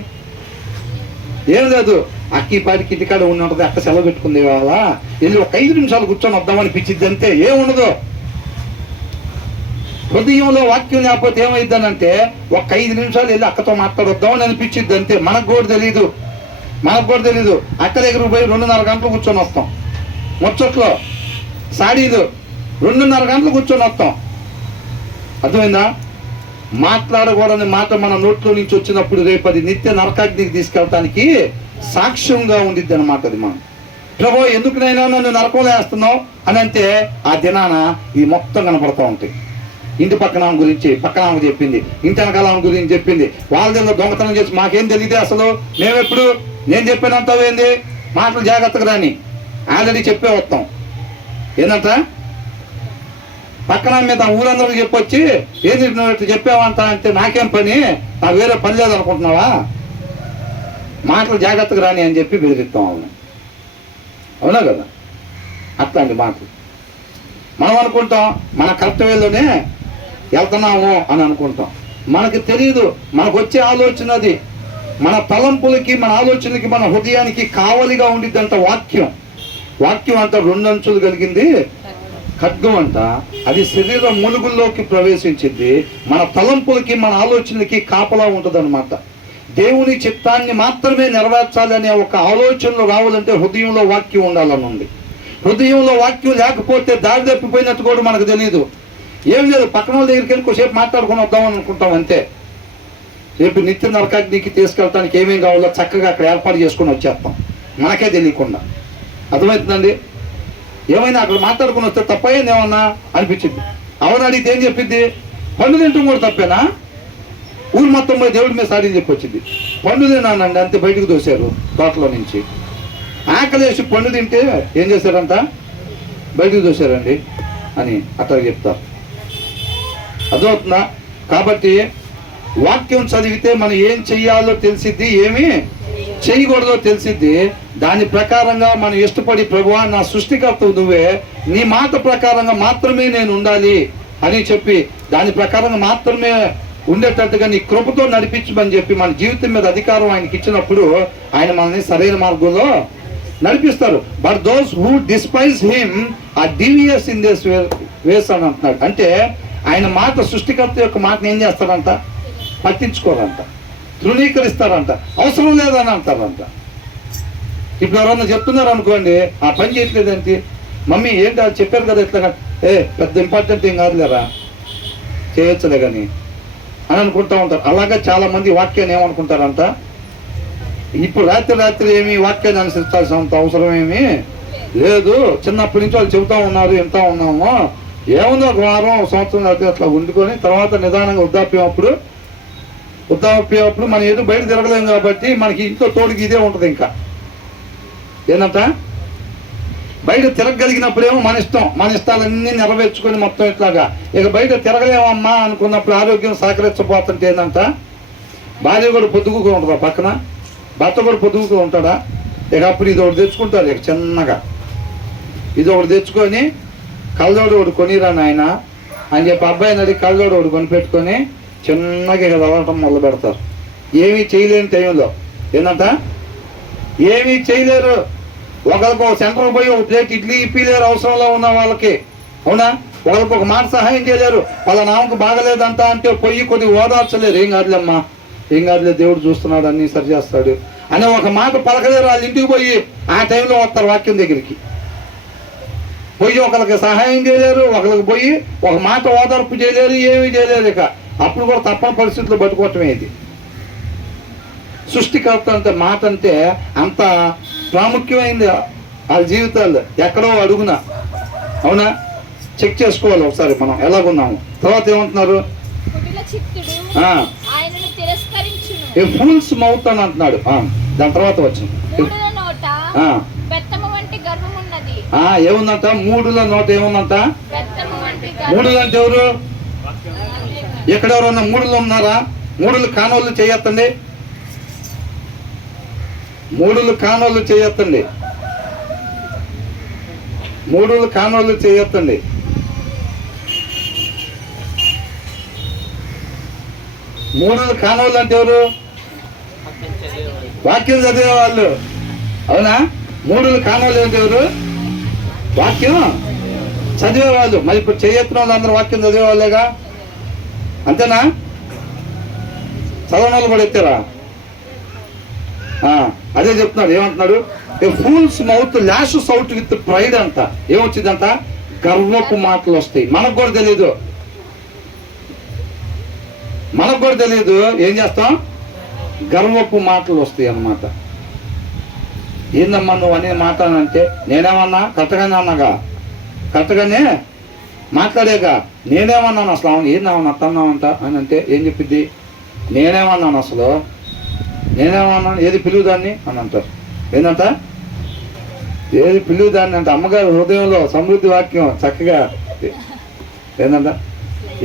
ఏం లేదు. అక్కిపాటికి ఇంటికాడ ఉన్నది అక్క సెలవు పెట్టుకుంది వాళ్ళ వెళ్ళి ఒక 5 నిమిషాలు కూర్చొని వద్దామనిపించింది అంతే. ఏముండదు. హృదయంలో వాక్యం లేకపోతే ఏమైందనంటే ఒక 5 నిమిషాలు వెళ్ళి అక్కతో మాట్లాడొద్దామని అనిపించింది అంతే. మనకు కూడా తెలీదు. అక్క దగ్గరకు పోయి 2.5 గంటలు కూర్చొని వస్తాం. ముచ్చట్లో సాడీలు 2.5 గంటలు కూర్చొని వస్తాం. అర్థమైందా? మాట్లాడకూడని మాట మన నోట్లో నుంచి వచ్చినప్పుడు రేపు అది నిత్య నరకాగ్నికి తీసుకెళ్ళటానికి సాక్ష్యంగా ఉండిద్ది అన్నమాట. అది మనం ప్రభు ఎందుకునైనా నన్ను నరకంలో వేస్తున్నావు అని అంటే ఆ దినాన ఈ మొత్తం కనపడతా ఉంటాయి. ఇంటి పక్కన గురించి పక్కన చెప్పింది, ఇంటి వెనకాల గురించి చెప్పింది, వాళ్ళ దగ్గర దొంగతనం చేసి మాకేం తెలియదే అసలు. మేమెప్పుడు నేను చెప్పానంటావు ఏంది? మాటలు జాగ్రత్తగా రాని ఆల్రెడీ చెప్పే వస్తాం. ఏంటంట పక్కన మీద ఊరందరూ చెప్పొచ్చి ఏంది నువ్వు చెప్పావంట అంటే నాకేం పని, నాకు వేరే పని లేదనుకుంటున్నావా? మాటలు జాగ్రత్తగా రాని అని చెప్పి బెదిరిస్తాం వాళ్ళని. అవునా కదా? అట్లాంటి మాటలు మనం అనుకుంటాం మన కర్తవ్యంలోనే వెళ్తున్నాము అని అనుకుంటాం. మనకి తెలియదు. మనకు వచ్చే ఆలోచన అది మన తలంపులకి, మన ఆలోచనకి, మన హృదయానికి కావలిగా ఉండిద్దంట వాక్యం. వాక్యం అంట 2 అంచులు కలిగింది ఖడ్గం అంట. అది శరీరం ములుగుల్లోకి ప్రవేశించింది. మన తలంపులకి, మన ఆలోచనలకి కాపలా ఉంటుంది అనమాట. దేవుని చిత్తాన్ని మాత్రమే నెరవేర్చాలి అనే ఒక ఆలోచనలు రావాలంటే హృదయంలో వాక్యం ఉండాలని ఉంది. హృదయంలో వాక్యం లేకపోతే దారి తప్పిపోయినట్టు కూడా మనకు తెలియదు. ఏం లేదు, పక్కన వాళ్ళ దగ్గరికి వెళ్ళి కొద్దిసేపు మాట్లాడుకొని వద్దామని అనుకుంటాం అంతే. రేపు నిత్య నరకాగ్నికి తీసుకెళ్ళటానికి ఏమేం కావాలో చక్కగా అక్కడ ఏర్పాటు చేసుకొని వచ్చేస్తాం మనకే తెలియకుండా. అర్థమవుతుందండి? ఏమైనా అక్కడ మాట్లాడుకుని వస్తే తప్పైంది ఏమన్నా అనిపించింది. అవన్నీ అడిగితే ఏం చెప్పింది? పండు తింటాం కూడా తప్పేనా? ఊరు మొత్తం పోయి దేవుడి మీద సారీ చెప్పి వచ్చింది. పండు తిన్నానండి అంతే, బయటకు దోశారు తోటలో నుంచి. ఆకలేసి పండు తింటే ఏం చేశారంట? బయటకు దోశారండి అని అట్లా చెప్తారు. అర్థమవుతుందా? కాబట్టి వాక్యం చదివితే మనం ఏం చెయ్యాలో తెలిసిద్ది, ఏమి చేయకూడదో తెలిసిద్ది. దాని ప్రకారంగా మనం ఇష్టపడి, ప్రభువా నా సృష్టికర్తవు నువ్వే, నీ మాట ప్రకారంగా మాత్రమే నేను ఉండాలి అని చెప్పి దాని ప్రకారంగా మాత్రమే ఉండేటట్టుగా నీ కృపతో నడిపించమని చెప్పి మన జీవితం మీద అధికారం ఆయనకి ఇచ్చినప్పుడు ఆయన మనల్ని సరైన మార్గంలో నడిపిస్తారు. But those who despise him are devious in this ways అని అంటున్నాడు. అంటే ఆయన మాట, సృష్టికర్త యొక్క మాటను ఏం చేస్తారంట? పట్టించుకోరంట, తృణీకరిస్తారంట, అవసరం లేదని అంటారంట. ఇప్పుడు ఎవరన్నా చెప్తున్నారు అనుకోండి, ఆ పని చేయట్లేదంటే, మమ్మీ ఏంటి అది చెప్పారు కదా ఇట్లా, పెద్ద ఇంపార్టెంట్ ఏం కాదులేరా, చేయొచ్చులే కానీ అని అనుకుంటా ఉంటారు. అలాగే చాలా మంది వాక్యాన్ని ఏమనుకుంటారంట, ఇప్పుడు రాత్రి ఏమి వాక్యాన్ని అనుసరించాల్సినంత అవసరం ఏమి లేదు, చిన్నప్పటి నుంచి వాళ్ళు చెబుతా ఉన్నారు, వింటా ఉన్నాము, ఏముందో ఒక వారం, ఒక సంవత్సరం అయితే అట్లా వండుకొని తర్వాత నిదానంగా వృద్ధాప్యప్పుడు మనం ఏదో బయట తిరగలేము కాబట్టి మనకి ఇంట్లో తోడుకి ఇదే ఉంటుంది. ఇంకా ఏంటంట, బయట తిరగగలిగినప్పుడేమో మన ఇష్టం, మన ఇష్టాలన్నీ నెరవేర్చుకొని మొత్తం ఇట్లాగా. ఇక బయట తిరగలేమమ్మా అనుకున్నప్పుడు ఆరోగ్యం సహకరించబోతుంటే ఏంటంట, భార్య కూడా పొద్దుగుగా ఉంటుందా పక్కన, భర్త కూడా పొద్దుగుగా ఉంటాడా? ఇక అప్పుడు ఇది ఒకటి తెచ్చుకుంటారు, ఇక చిన్నగా ఇది ఒకటి తెచ్చుకొని, కళ్ళజోడు ఒకటి కొనిరా నాయన అని చెప్పి అబ్బాయిని అడిగి కళ్ళజోడు ఒకటి కొనిపెట్టుకొని చిన్నగా ఇక చదవటం మొదలు పెడతారు. ఏమీ చేయలేని టైంలో ఏంటంట, ఏమీ చేయలేరు. ఒకరికి ఒక సెంటర్కి పోయి ఒక ప్లేట్ ఇడ్లీ ఇప్పిలేరు అవసరంలో ఉన్న వాళ్ళకి, అవునా? ఒకరికి ఒక మాట సహాయం చేయలేరు. వాళ్ళ నామకు బాగలేదంట అంటే పోయి కొద్దిగా ఓదార్చలేరు. ఏం కాదులేమ్మా, ఏం కాదులే, దేవుడు చూస్తున్నాడు, అన్నీ సరి చేస్తాడు అని ఒక మాట పలకలేరు. వాళ్ళ ఇంటికి పోయి ఆ టైంలో వస్తారు వాక్యం దగ్గరికి. పోయి ఒకరికి సహాయం చేయలేరు, ఒకరికి పోయి ఒక మాట ఓదార్పు చేయలేరు, ఏమీ చేయలేరు. ఇక అప్పుడు కూడా తప్పని పరిస్థితుల్లో పట్టుకోవటమే. ఇది సృష్టికర్త అంటే మాట అంటే అంత ప్రాముఖ్యమైంది వాళ్ళ జీవితాల్లో, ఎక్కడో అడుగున, అవునా? చెక్ చేసుకోవాలి ఒకసారి మనం ఎలాగున్నాము. తర్వాత ఏమంటున్నారు, ఫూల్స్ మౌత్ అని అంటున్నాడు. దాని తర్వాత వచ్చింది ఏముందంట, మూడుల నోట ఏముందంట, మూడులు అంటే ఎవరు? ఎక్కడెవరన్నా మూడులు ఉన్నారా? మూడులు కానోళ్ళు చేయొత్తండి, మూడులు కానోళ్ళు చేయొత్తండి, మూడులు కానోళ్ళు చేయొత్తండి. మూడులు కానోళ్ళు అంటే ఎవరు? వాక్యం చదివే వాళ్ళు, అవునా? మూడులు కానోళ్ళు అంటే ఎవరు? వాక్యం చదివేవాళ్ళు. మరి ఇప్పుడు చేయెత్తిన వాళ్ళు అందరూ వాక్యం చదివేవాళ్ళేగా, అంతేనా? చదవని వాళ్ళు కూడా ఎత్తారా? అదే చెప్తున్నాడు. ఏమంటున్నాడు, a fool's mouth lashes out with pride అంట. ఏమొచ్చిందంట, గర్వపు మాటలు వస్తాయి. మనకు కూడా తెలియదు, మనకు కూడా తెలియదు. ఏం చేస్తాం, గర్వపు మాటలు వస్తాయి అన్నమాట. ఏందమ్మా నువ్వు అనే మాట అంటే, నేనేమన్నా కరెక్ట్గానే అన్నాగా, కరెక్ట్గానే మాట్లాడేగా, నేనేమన్నాను అసలు, అవును ఏందమ్మా అత్తన్నావంట అని అంటే ఏం చెప్పింది, నేనేమన్నాను అసలు, నేనేమన్నాను, ఏది పిలువుదాన్ని అని అంటారు. ఏంటంట, ఏది పిలువుదాన్ని అంటే అమ్మగారు హృదయంలో సమృద్ధి వాక్యం చక్కగా ఏంటంట,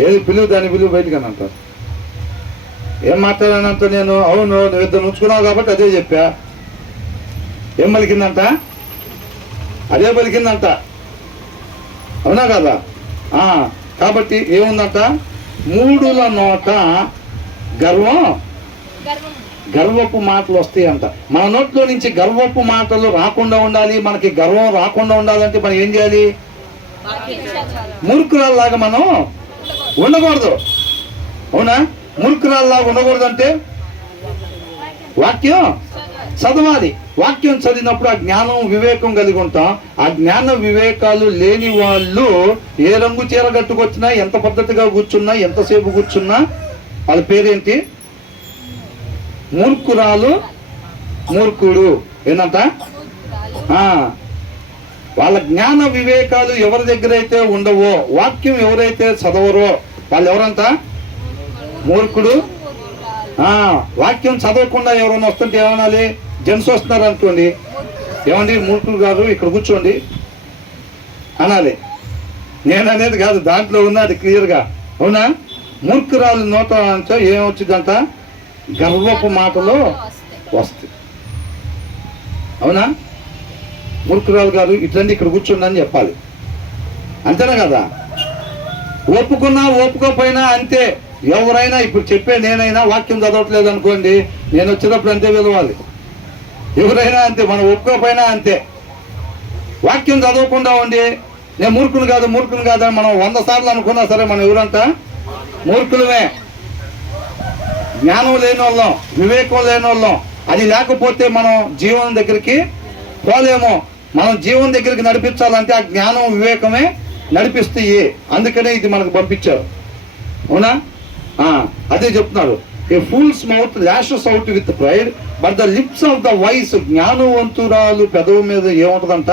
ఏది పిలువుదాన్ని పిలువు బయటికి అని అంటారు. ఏం మాట్లాడానంత నేను, అవును నువ్వు ఇద్దరు ఉంచుకున్నావు కాబట్టి అదే చెప్పా. ఏం పలికిందంట, అదే పలికిందంట, అవునా కదా? కాబట్టి ఏముందంట, మూడుల నోట గర్వపు మాటలు వస్తాయి అంట. మన నోట్లో నుంచి గర్వపు మాటలు రాకుండా ఉండాలి, మనకి గర్వం రాకుండా ఉండాలంటే మనం ఏం చేయాలి, మూర్ఖురాల్లాగా మనం ఉండకూడదు, అవునా? మూర్ఖురాల్లాగా ఉండకూడదు అంటే వాక్యం చదవాలి. వాక్యం చదివినప్పుడు ఆ జ్ఞానం వివేకం కలిగి ఉంటాం. ఆ జ్ఞాన వివేకాలు లేని వాళ్ళు ఏ రంగు చీర కట్టుకొచ్చినా, ఎంత పద్ధతిగా కూర్చున్నా, ఎంతసేపు కూర్చున్నా వాళ్ళ పేరేంటి? మూర్ఖురాలు, మూర్ఖుడు. ఏంటంట? వాళ్ళ జ్ఞాన వివేకాలు ఎవరి దగ్గర అయితే ఉండవో, వాక్యం ఎవరైతే చదవరో వాళ్ళు ఎవరంట? మూర్ఖుడు. వాక్యం చదవకుండా ఎవరైనా వస్తుంటే ఏమనాలి? జెంట్స్ వస్తున్నారు అనుకోండి, ఏమండి మూర్ఖుడు గారు ఇక్కడ కూర్చోండి అనాలి. నేను అనేది కాదు, దాంట్లో ఉన్నది క్లియర్గా. అవునా? మూర్ఖురాలు నోట అంటే ఏమొచ్చిందంట? గర్వపు మాటలు వస్తాయి. అవునా? మూర్ఖురాలు గారు ఇట్లండి ఇక్కడ కూర్చోండి అని చెప్పాలి. అంతేనా కదా? ఒప్పుకున్నా ఒప్పుకోపోయినా అంతే. ఎవరైనా ఇప్పుడు చెప్పే నేనైనా వాక్యం చదవట్లేదు అనుకోండి, నేను వచ్చేటప్పుడు అంతే పిలవాలి. ఎవరైనా అంతే, మనం ఒప్పుకోపోయినా అంతే. వాక్యం చదవకుండా ఉండి నేను మూర్ఖుని కాదు మూర్ఖుని కాదు అని మనం 100 సార్లు అనుకున్నా సరే మనం ఎవరంట? మూర్ఖులమే. జ్ఞానం లేని వాళ్ళం, వివేకం లేని వాళ్ళం. అది లేకపోతే మనం జీవనం దగ్గరికి పోలేము. మనం జీవనం దగ్గరికి నడిపించాలంటే ఆ జ్ఞానం వివేకమే నడిపిస్తాయి. అందుకనే ఇది మనకు పంపించారు. అవునా? అదే చెప్తున్నారు. A fool's mouth lashes out with pride but the lips of the wise. జ్ఞానవంతురాలు పెదవు మీద ఏముంటుందంట?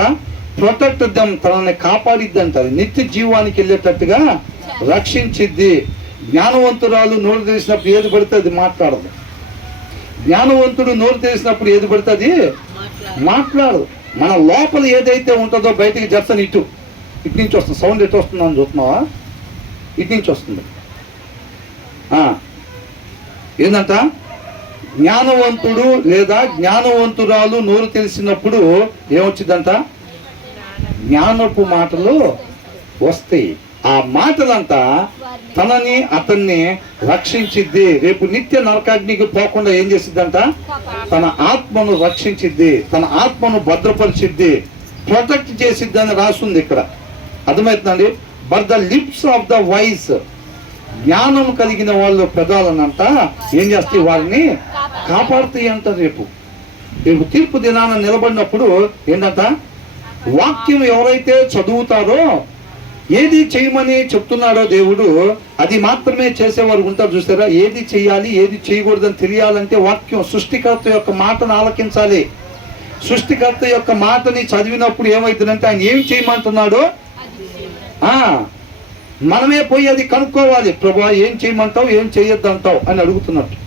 ప్రొటెక్ట్ దెమ్, తనని కాపాడిద్ది అంటారు. నిత్య జీవానికి వెళ్ళేటట్టుగా రక్షించిద్ది. జ్ఞానవంతురాలు నోరు తెరిచినప్పుడు ఏది పడితే అది మాట్లాడదు. జ్ఞానవంతుడు నోరు తెరిచినప్పుడు ఏది పడితే అది మాట్లాడదు. మన లోపల ఏదైతే ఉంటుందో బయటికి జర్సన్ ఇటు నుంచి వస్తుంది. సౌండ్ ఎటు వస్తుందో అని చూస్తున్నావా? ఇటు నుంచి వస్తుంది. ఏంటంట? జ్ఞానవంతుడు లేదా జ్ఞానవంతురాలు నోరు తెలిసినప్పుడు ఏమొచ్చిందంట? జ్ఞానపు మాటలు వస్తాయి. ఆ మాటలంతా తనని అతన్ని రక్షించిద్ది. రేపు నిత్య నరకాగ్నికి పోకుండా ఏం చేసిద్దంట? తన ఆత్మను రక్షించిద్ది, తన ఆత్మను భద్రపరిచిద్ది, ప్రొటెక్ట్ చేసిద్ది అని రాస్తుంది ఇక్కడ. అర్థమవుతుందండి? But the lips of the wise, జ్ఞానం కలిగిన వాళ్ళు పెదాలనంట ఏం చేస్తాయి? వారిని కాపాడుతాయి అంట. రేపు తీర్పు దినాన నిలబడినప్పుడు ఏంటంట? వాక్యం ఎవరైతే చదువుతారో, ఏది చేయమని చెప్తున్నాడో దేవుడు అది మాత్రమే చేసేవారు ఉంటారు. చూసారా? ఏది చేయాలి ఏది చేయకూడదని తెలియాలంటే వాక్యం, సృష్టికర్త యొక్క మాటను ఆలకించాలి. సృష్టికర్త యొక్క మాటని చదివినప్పుడు ఏమవుతుందంటే ఆయన ఏం చేయమంటున్నాడో మనమే పోయి అది కనుక్కోవాలి. ప్రభువా ఏం చేయమంటావు, ఏం చేయొద్దంటావు అని అడుగుతున్నట్టు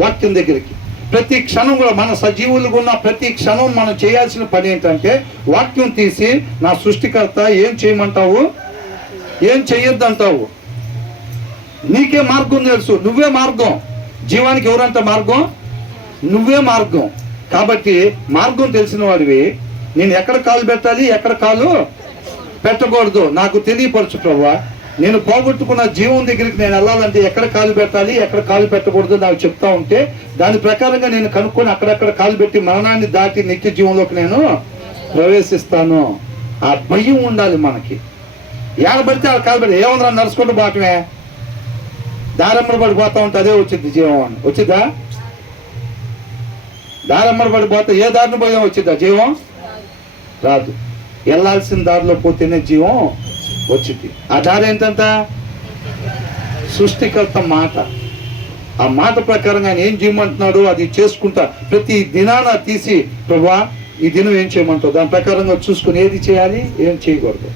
వాక్యం దగ్గరికి. ప్రతి క్షణం కూడా మన సజీవులుగా ఉన్న ప్రతి క్షణం మనం చేయాల్సిన పని ఏంటంటే వాక్యం తీసి, నా సృష్టికర్త ఏం చేయమంటావు, ఏం చెయ్యొద్దంటావు, నీకే మార్గం తెలుసు, నువ్వే మార్గం. జీవానికి ఎవరంట మార్గం? నువ్వే మార్గం. కాబట్టి మార్గం తెలిసిన వాడివి. నేను ఎక్కడ కాలు పెట్టాలి, ఎక్కడ కాలు పెట్టకూడదు నాకు తెలియపరచు ప్రభువా. నేను పోగొట్టుకున్న జీవం దగ్గరికి నేను వెళ్ళాలంటే ఎక్కడ కాలు పెట్టాలి, ఎక్కడ కాలు పెట్టకూడదు నాకు చెప్తా ఉంటే దాని ప్రకారంగా నేను కనుక్కొని అక్కడక్కడ కాలు పెట్టి మరణాన్ని దాటి నిత్య జీవంలోకి నేను ప్రవేశిస్తాను. ఆ భయం ఉండాలి మనకి. ఏడబడితే ఆ కాలు పెట్టి ఏమన్నా నడుచుకుంటూ పోవటమే, దారమ్మడి పడిపోతా ఉంటే అదే వచ్చింది జీవం అని. వచ్చిద్దా? దారమ్మడి పడిపోతే ఏ దారిని పోయా వచ్చిద్దా జీవం? రాదు. వెళ్ళాల్సిన దారిలో పోతేనే జీవం వచ్చింది. ఆ దారి ఏంటంట? సృష్టికర్త మాట. ఆ మాట ప్రకారంగా ఆయన ఏం చేయమంటున్నాడు అది చేసుకుంటా. ప్రతి దినాన తీసి ప్రభువా ఈ దినం ఏం చేయమంటావు, దాని ప్రకారంగా చూసుకొని ఏది చేయాలి ఏం చేయకూడదు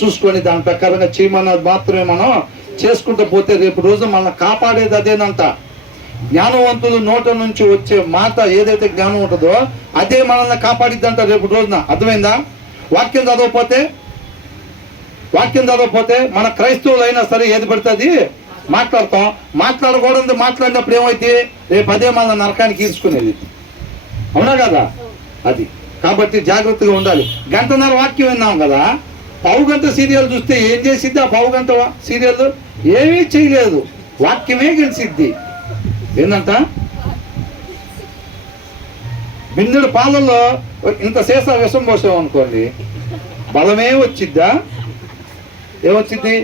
చూసుకొని దాని ప్రకారంగా చేయమన్నది మాత్రమే మనం చేసుకుంటూ పోతే రేపు రోజు మనల్ని కాపాడేది అదేనంట. జ్ఞానవంతులు నోట నుంచి వచ్చే మాట ఏదైతే జ్ఞానం ఉంటుందో అదే మనల్ని కాపాడిద్దంట రేపు రోజున. అర్థమైందా? వాక్యం చదవకపోతే మన క్రైస్తవులు అయినా సరే ఏది పడుతుంది మాట్లాడతాం. మాట్లాడకూడదు. మాట్లాడినప్పుడు ఏమైతే రేపు అదే మన నరకానికి ఈడ్చుకునేది. అవునా కదా? అది కాబట్టి జాగ్రత్తగా ఉండాలి. గంటన్నర వాక్యం విన్నాం కదా, పావు గంట సీరియల్ చూస్తే ఏం చేసిద్ది? ఆ పావు గంట సీరియల్ ఏమీ చేయలేదు, వాక్యమే గెలిచిద్ది. ఏంటంట? బిందుడు పాలల్లో ఇంత సీసా విషం పోసాం అనుకోండి, బలమే వచ్చిద్దా? ఏమొచ్చిద్ది?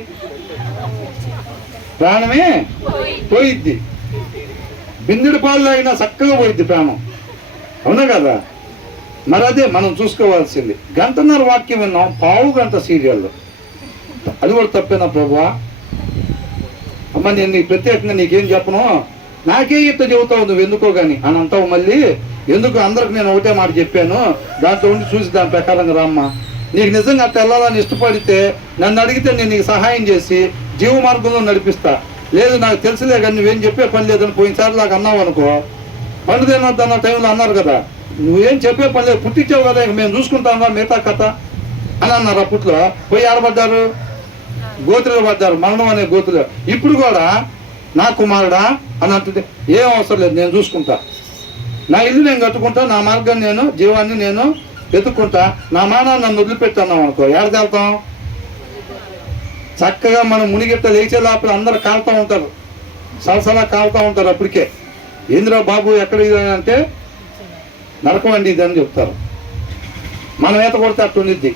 ప్రాణమే పోయిద్ది. బిందుడు పాలు తాగినా చక్కగా పోయిద్ది ప్రాణం. అవునా కదా? మరి అదే మనం చూసుకోవాల్సింది. గంటన్నర వాక్యం విన్నాం, పావు గంట సీరియల్లో. అది కూడా తప్పేనా ప్రభువా? అమ్మ నేను నీకు ప్రత్యేకంగా నీకేం చెప్పను, నాకే ఇట్లా చెబుతావు నువ్వు ఎందుకో కానీ అని అంటావు. మళ్ళీ ఎందుకు అందరికి నేను ఒకటే మాట చెప్పాను, దాంట్లో ఉండి చూసి దాని ప్రకారంగా రామ్మా. నీకు నిజంగా అట్లా వెళ్ళాలని ఇష్టపడితే నన్ను అడిగితే నేను నీకు సహాయం చేసి జీవ మార్గంలో నడిపిస్తా. లేదు నాకు తెలుసులే కానీ నువ్వేం చెప్పే పని లేదని పోయినసారి లాగా అన్నావు అనుకో, పండు తినొద్దన్న టైంలో అన్నారు కదా, నువ్వేం చెప్పే పని లేదు, పుట్టించావు కదా, ఇక మేము చూసుకుంటాం మిగతా కథ అని అన్నారు. అప్పట్లో పోయి ఆడబడ్డారు, గోతులు పడ్డారు, మరణం అనే గోతులు. ఇప్పుడు కూడా నా కుమారుడా అని అంటుంది, ఏం అవసరం లేదు, నేను చూసుకుంటా, నా ఇల్లు నేను కట్టుకుంటా, నా మార్గాన్ని నేను జీవాన్ని నేను వెతుక్కుంటా, నా మానాన్ని నన్ను వదిలిపెట్టన్నాం అనుకో, ఏడకెళ్తాం? చక్కగా మనం మునిగిట్ట లేచే లోపల అందరూ కాలుతూ ఉంటారు, సలసలా కాలుతూ ఉంటారు. అప్పటికే ఏంద్రా బాబు ఎక్కడ ఇది అంటే నరకం అండి ఇది అని చెప్తారు. మనం ఈత కొడితే అట్టు ఉండిద్ది.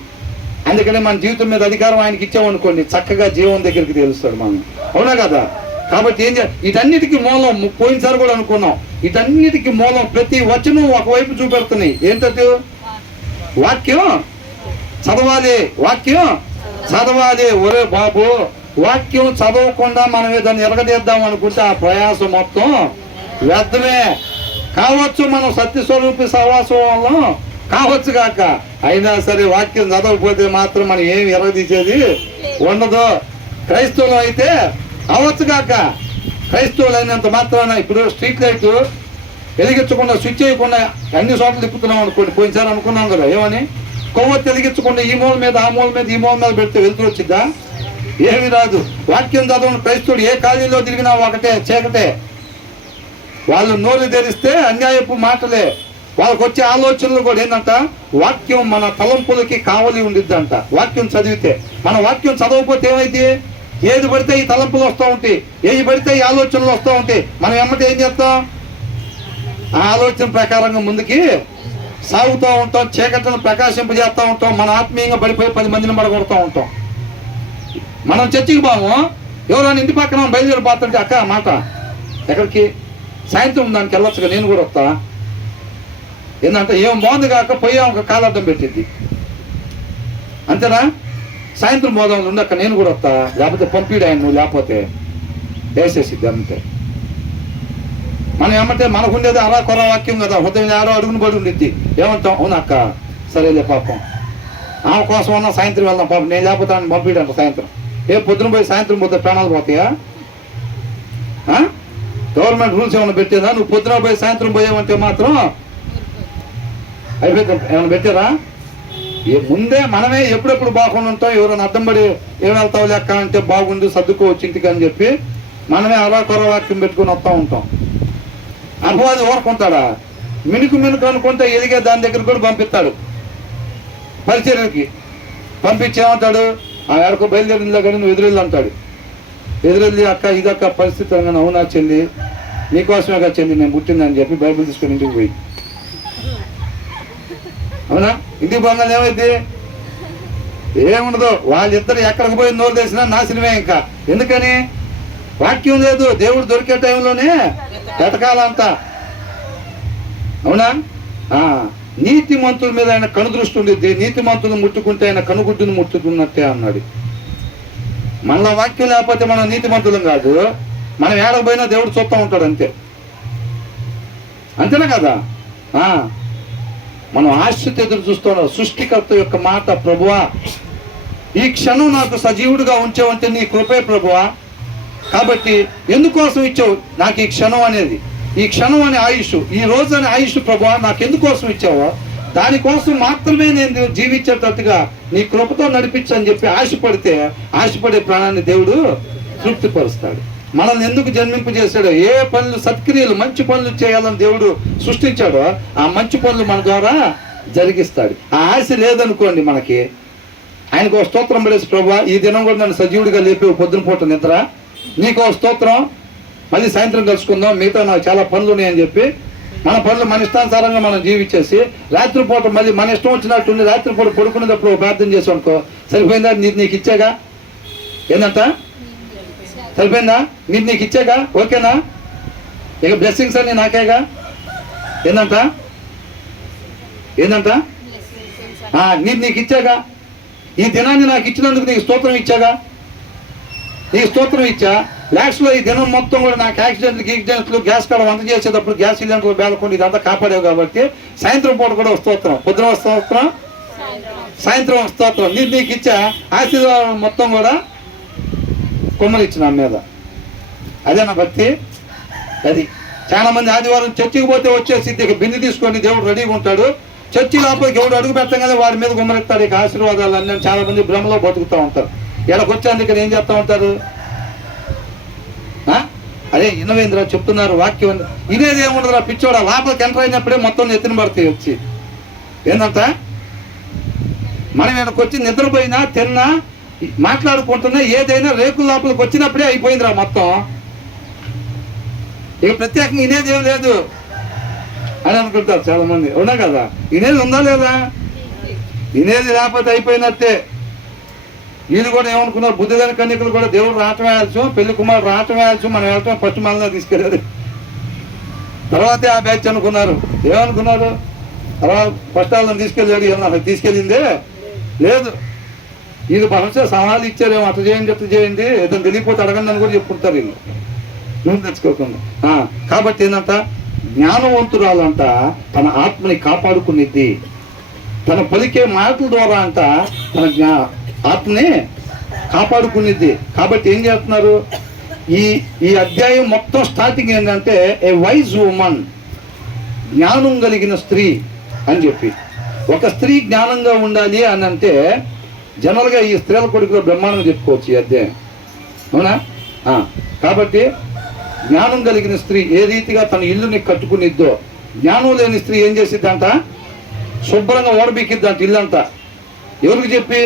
అందుకని మన జీవితం మీద అధికారం ఆయనకి ఇచ్చామనుకోండి, చక్కగా జీవం దగ్గరికి తెలుస్తాడు మనం. అవునా కదా? కాబట్టి ఏం వీటన్నిటికీ మూలం, పోయినసారి కూడా అనుకున్నాం, వీటన్నిటికీ మూలం ప్రతి వచనం ఒకవైపు చూపెడుతున్నాయి. ఏంటది? వాక్యం చదవాలి, వాక్యం చదవాలి. ఒరే బాబు, వాక్యం చదవకుండా మనం ఏదైనా ఎరగదీద్దాం అనుకుంటే ఆ ప్రయాసం మొత్తం వ్యర్థమే. కావచ్చు మనం సత్యస్వరూపి సహవాసం వల్ల కావచ్చు కాక, అయినా సరే వాక్యం చదవకపోతే మాత్రం మనం ఏమి ఎరగదీసేది ఉండదు. క్రైస్తవులు అయితే అవచ్చు కాక, క్రైస్తవులు అయినంత మాత్రాన ఇప్పుడు స్ట్రీట్ లైట్ వెలిగించకుండా స్విచ్ చేయకుండా అన్ని చోట్ల తిప్పుతున్నాం అనుకోండి, పోయినసారి అనుకున్నాం కదా, ఏమని కొవ్వొత్తి వెలిగించకుండా ఈ మూల మీద ఆ మూల మీద ఈ మూల మీద పెడితే వెళ్తూ వచ్చిద్దా? ఏమి రాదు. వాక్యం చదవని క్రైస్తవుడు ఏ కాలేజీలో తిరిగినా ఒకటే చీకటే. వాళ్ళు నోరు తెరిస్తే అన్యాయపు మాటలే. వాళ్ళకి వచ్చే ఆలోచనలు కూడా ఏంటంట, వాక్యం మన తలంపులకి కావలి ఉండిద్దంట. వాక్యం చదివితే, మన వాక్యం చదవకపోతే ఏమైంది? ఏది పడితే ఈ తలంపులు వస్తూ ఉంటాయి, ఏది పడితే ఈ ఆలోచనలు వస్తూ ఉంటాయి. మనం ఎమ్మటి ఏం చేస్తాం? ఆ ఆలోచన ప్రకారంగా ముందుకి సాగుతూ ఉంటాం, చీకటిని ప్రకాశింపజేస్తూ ఉంటాం, మన ఆత్మీయంగా పడిపోయి 10 మందిని పడగొడుతూ ఉంటాం. మనం చర్చికి బాము, ఎవరైనా ఇంటి పక్కన బయలుదేరిపోతుంటే అక్క మాట ఎక్కడికి, సాయంత్రం దానికి వెళ్ళొచ్చుగా, నేను కూడా వస్తా. ఏంటంటే ఏం బాగుంది కాక పోయాం, ఒక కాలడ్డం పెట్టింది అంతేనా? సాయంత్రం పోదాం ఉండి అక్క, నేను కూడా వస్తా, లేకపోతే పంపిడు ఆయన, నువ్వు లేకపోతే వేసేసిద్ది అంతే. మనం ఏమంటే మనకు ఉండేది అలా కొర వాక్యం కదా, హృదయం ఆరో అడుగును పడి ఉండిద్ది. ఏమంటాం? అవును అక్క, సరేలే పాపం ఆమె కోసం అన్నా సాయంత్రం వెళ్దాం, పాపం నేను లేకపోతే ఆయన పంపిడంట సాయంత్రం. పొద్దున పోయి సాయంత్రం పోతే ప్రాణాలు పోతాయా? గవర్నమెంట్ రూల్స్ ఏమైనా పెట్టేదా? నువ్వు పొద్దున పోయి సాయంత్రం పోయావంటే మాత్రం అయిపోయింది. ఏమైనా పెట్టారా? ముందే మనమే ఎప్పుడెప్పుడు బాగుండి ఉంటాం, ఎవరైనా అడ్డం పడి ఏం వెళ్తావు లెక్క అంటే బాగుండి సర్దుకోవచ్చు ఇంటికి అని చెప్పి మనమే అలా కొర వాక్యం పెట్టుకుని వస్తూ ఉంటాం. అపవాది ఊరుకుంటాడా? మినుకు అనుకుంటే ఎదిగే దాని దగ్గర కూడా పంపిస్తాడు, పరిచర్యకి పంపించేమంటాడు, ఆ ఎడకు బయలుదేరిందిలో కానీ నువ్వు ఎదురెళ్ళి అంటాడు. ఎదురెళ్ళి అక్క ఇదక్క పరిస్థితి అనగానే, అవునా చెల్లి నీకోసమే కదా చెల్లి నేను పుట్టిందని చెప్పి బైబిల్ తీసుకొని ఇంటికి పోయి, అవునా ఇంటికి పోగానే ఏమైంది? ఏముండదు. వాళ్ళిద్దరు ఎక్కడికి పోయి నోరు తెచ్చినా నాశనమే. ఇంకా ఎందుకని? వాక్యం లేదు. దేవుడు దొరికే టైంలోనే వెతకాలంతా. అవునా? నీతిమంతుల మీద ఆయన కనుదృష్టి ఉండిద్ది, నీతిమంతులను ముట్టుకుంటే ఆయన కనుగుడ్డును ముట్టుకున్నట్టే అన్నాడు. మనలో వాక్యం లేకపోతే మనం నీతిమంతులం కాదు, మనం ఏడకపోయినా దేవుడు చూస్తూ ఉంటాడు అంతే. అంతేనా కదా? మనం ఆశతో ఎదురు చూస్తున్నాం. సృష్టికర్త యొక్క మాట, ప్రభువా ఈ క్షణం నాకు సజీవుడిగా ఉంచావంటే నీ కృపే ప్రభువా, కాబట్టి ఎందుకోసం ఇచ్చావు నాకు ఈ క్షణం అనేది, ఈ క్షణం అనే ఆయుష్, ఈ రోజు అనే ఆయుష్ ప్రభువా నాకు ఎందుకోసం ఇచ్చావో దానికోసం మాత్రమే నేను జీవించేటట్టుగా నీ కృపతో నడిపించని చెప్పి ఆశపడితే, ఆశపడే ప్రాణాన్ని దేవుడు తృప్తిపరుస్తాడు. మనల్ని ఎందుకు జన్మింపజేశాడో, ఏ పనులు సత్క్రియలు మంచి పనులు చేయాలని దేవుడు సృష్టించాడో ఆ మంచి పనులు మన ద్వారా జరిగిస్తాడు. ఆ ఆశ లేదనుకోండి మనకి, ఆయనకు ఒక స్తోత్రం పడేసి, ప్రభువా ఈ దినం కూడా నన్ను సజీవుడిగా లేపి పొద్దున పూట నిద్ర, నీకు స్తోత్రం, మళ్ళీ సాయంత్రం కలుసుకుందాం, మిగతా నాకు చాలా పనులు ఉన్నాయని చెప్పి మన పనులు మన ఇష్టానుసారంగా మనం జీవించేసి రాత్రిపూట మళ్ళీ మన ఇష్టం వచ్చినట్టుండి రాత్రిపూట పడుకునేటప్పుడు ప్రార్థన చేసి అనుకో, సరిపోయిందా? నీకు ఇచ్చాగా, ఏందంట సరిపోయిందా? నీకు ఇచ్చాగా, ఓకేనా? ఇక బ్లెస్సింగ్స్ అన్ని నాకేగా, ఏందంట ఏంటంట? నీకు ఇచ్చాగా, ఈ దినాన్ని నాకు ఇచ్చినందుకు నీకు స్తోత్రం ఇచ్చాగా, నీకు స్తోత్రం ఇచ్చా. లాస్ట్లో ఈ దినం మొత్తం కూడా నాకు యాక్సిడెంట్లు గ్యాస్ కాడ వంట చేసేటప్పుడు గ్యాస్ సిలిండర్లు బేలకుండా ఇదంతా కాపాడేవు కాబట్టి సాయంత్రం పూట కూడా స్తోత్రం, పొద్దున స్తోత్రం, సాయంత్రం స్తోత్రం. నీకు ఇచ్చా ఆశీర్వాదం మొత్తం కూడా కొమ్మరిచ్చిన నా మీద. అదే నా భక్తి. అది చాలా మంది ఆదివారం చర్చికి పోతే వచ్చేసి ఇక బింది తీసుకొని దేవుడు రెడీగా ఉంటాడు. చర్చి లోపలికి ఎవడు అడుగు పెట్టగానే వాడి మీద గుమ్మరెత్తాడు ఇక ఆశీర్వాదాలు అన్నీ. చాలా మంది భ్రమలో బతుకుతూ ఉంటారు. ఇక్కడికి వచ్చేందుకు ఇక్కడ ఏం చేస్తూ ఉంటారు? అదే ఇన్నవేంద్ర చెప్తున్నారు వాక్యం. ఇదేది ఏముండదురా పిచ్చోడా, లోపలికి ఎంటర్ అయినప్పుడే మొత్తం నెత్తిన పడతాయి వచ్చి. ఏంటంట? మనం ఇక్కడికి వచ్చి నిద్రపోయినా తిన్నా మాట్లాడుకుంటున్నా ఏదైనా రేకుల లోపలికి వచ్చినప్పుడే అయిపోయిందిరా మొత్తం. ఇక ప్రత్యేకంగా ఇనేది ఏం లేదు అని అనుకుంటారు చాలా మంది. అవునా కదా? ఇనేది ఉందా లేదా? ఇనేది లేకపోతే అయిపోయినట్టే. వీళ్ళు కూడా ఏమనుకున్నారు, బుద్ధి లేని కన్యకులు కూడా దేవుడు రావటం వేయాల్సి, పెళ్లి కుమారుడు రావటం వేయాల్సి, మనం వెళ్ళటం ఫస్ట్ మనలో తీసుకెళ్ళారు. తర్వాతే ఆ బ్యాచ్ అనుకున్నారు. ఏమనుకున్నారు? తర్వాత ఫస్ట్ వాళ్ళని తీసుకెళ్ళాడు, తీసుకెళ్ళిందే లేదు. వీళ్ళు బహుశా సవాళ్ళు ఇచ్చారేమో, అట్లా చేయండి అట్లా చేయండి, ఏదైనా తెలియకపోతే అడగండి అని కూడా చెప్పుకుంటారు వీళ్ళు, నువ్వు తెచ్చుకోకుండా. కాబట్టి ఏంటంట, జ్ఞానవంతురాలంట తన ఆత్మని కాపాడుకునేది, తన పలికే మాటల ద్వారా అంట తన ఆత్మని కాపాడుకునేది. కాబట్టి ఏం చేస్తున్నారు, ఈ అధ్యాయం మొత్తం స్టార్టింగ్ ఏంటంటే ఏ వైజ్ ఉమన్, జ్ఞానం కలిగిన స్త్రీ అని చెప్పి. ఒక స్త్రీ జ్ఞానంగా ఉండాలి అని అంటే జనరల్గా ఈ స్త్రీల కొడుకులో బ్రహ్మాండంగా చెప్పుకోవచ్చు ఈ అధ్యాయం. అవునా? కాబట్టి జ్ఞానం కలిగిన స్త్రీ ఏ రీతిగా తన ఇల్లుని కట్టుకునిద్దో, జ్ఞానం లేని స్త్రీ ఏం చేసిద్దంట, శుభ్రంగా ఓడబిక్కిద్దంట ఇల్లంతా. ఎవరికి చెప్పి?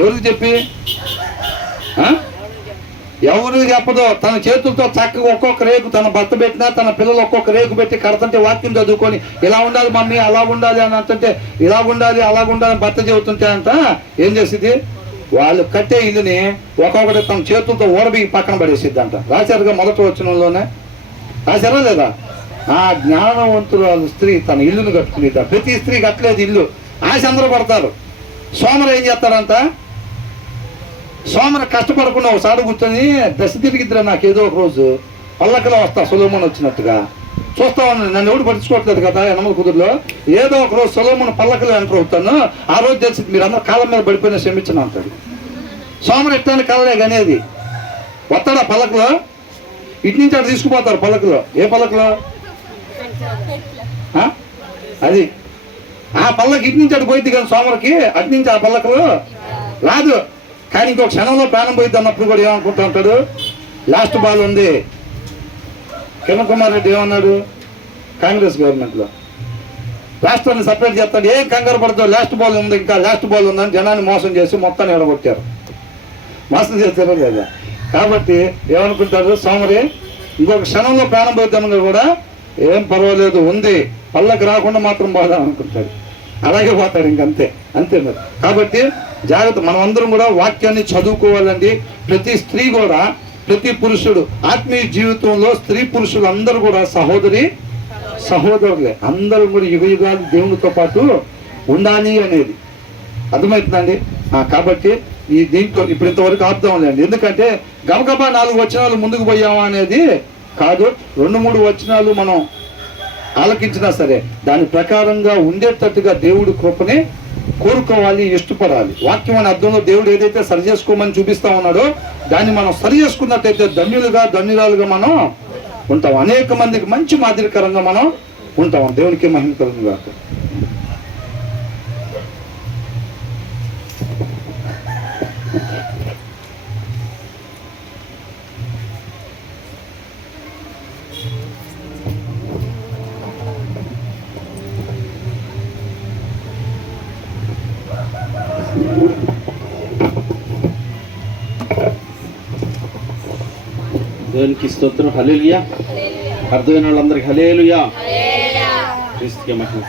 ఎవరికి చెప్పి? ఎవరికి చెప్పదో. తన చేతులతో చక్కగా ఒక్కొక్క రేకు తన భర్త పెట్టినా, తన పిల్లలు ఒక్కొక్క రేకు పెట్టి కడతంటే వాక్యం చదువుకొని ఇలా ఉండాలి మమ్మీ, అలా ఉండాలి అని అంటుంటే, ఇలా ఉండాలి అలా ఉండాలి భర్త చెబుతుంటే అంట ఏం చేసింది, వాళ్ళు కట్టే ఇల్లుని ఒక్కొక్కటి తన చేతులతో ఓడబిగి పక్కన పడేసిద్దంట. రాశారుగా మొదటి వచనంలోనే, రాశారా లేదా? ఆ జ్ఞానవంతురాలు స్త్రీ తన ఇల్లును కట్టుకునేద్దా. ప్రతి స్త్రీ కట్టలేదు ఇల్లు, ఆశ అందరూ పడతారు. సోమరు ఏం చేస్తారంట, సోమరు కష్టపడకుండా ఒకసారి కూర్చొని దశ తిరిగిద్దరా నాకు ఏదో ఒక రోజు పల్లకలో వస్తా సొలొమోను వచ్చినట్టుగా. చూస్తా ఉన్నాను, నన్ను ఎవడు పట్టించుకోవట్లేదు కదా యనమల కుదురులో. ఏదో ఒక రోజు సొలొమోను పల్లకలో ఎంటర్ అవుతాను, ఆ రోజు తెలిసి మీరు అందరూ కాళ్ళ మీద పడిపోయినా క్షమించను అంటాడు. సోమరు ఎట్టాన్ని కళ్ళలే కనేది. వస్తాడా పల్లకలో? ఇటు నుంచి అటు తీసుకుపోతారు పల్లకలో. ఏ పల్లకలో? అది ఆ పల్లకి ఇటు నుంచి అటు పోయింది కానీ సోమరికి అటు నుంచి ఆ పల్లకలో రాదు. కానీ ఇంకొక క్షణంలో ప్రాణం పోయిద్ది అన్నప్పుడు కూడా ఏమనుకుంటా ఉంటాడు, లాస్ట్ బాల్ ఉంది. కిరణ్ కుమార్ రెడ్డి ఏమన్నాడు, కాంగ్రెస్ గవర్నమెంట్లో రాష్ట్రాన్ని సపరేట్ చేస్తాడు. ఏం కంగారు పడతావు, లాస్ట్ బాల్ ఉంది, ఇంకా లాస్ట్ బాల్ ఉందని జనాన్ని మోసం చేసి మొత్తాన్ని ఎడగొట్టారు. మోసం చేస్తారో లేదా? కాబట్టి ఏమనుకుంటారు, సోమరి ఇంకొక క్షణంలో ప్రాణం పోయిద్దామని కూడా ఏం పర్వాలేదు ఉంది, పళ్ళకి రాకుండా మాత్రం పోదాం అనుకుంటాడు. అలాగే పోతాడు ఇంకంతే, అంతే మరి. కాబట్టి జాగ్రత్త, మనం అందరం కూడా వాక్యాన్ని చదువుకోవాలండి. ప్రతి స్త్రీ కూడా, ప్రతి పురుషుడు ఆత్మీయ జీవితంలో స్త్రీ పురుషులు అందరూ కూడా సహోదరులే. అందరూ కూడా యుగ యుగాలు దేవునితో పాటు ఉండాలి అనేది అర్థమవుతుందండి. కాబట్టి ఈ దీంట్లో ఇప్పుడు ఇంతవరకు ఆపుదాంలేండి. ఎందుకంటే గబగబా 4 వచనాలు ముందుకు పోయామా అనేది కాదు. 2-3 వచనాలు మనం ఆలకించినా సరే దాని ప్రకారంగా ఉండేటట్టుగా దేవుడు కృపని కోరుకోవాలి, ఇష్టపడాలి. వాక్యం అనే అర్థంలో దేవుడు ఏదైతే సరి చేసుకోమని చూపిస్తా ఉన్నాడో దాన్ని మనం సరి చేసుకున్నట్టయితే ధన్యురాలుగా మనం ఉంటాం. అనేక మందికి మంచి మాదిరికరంగా మనం ఉంటాం. దేవునికి మహిమ కలుగును గాక. దేవునికి స్తోత్రం. హల్లెలూయా. అర్థమైన వాళ్ళందరికీ హల్లెలూయా. క్రీస్తుకి మహిమ.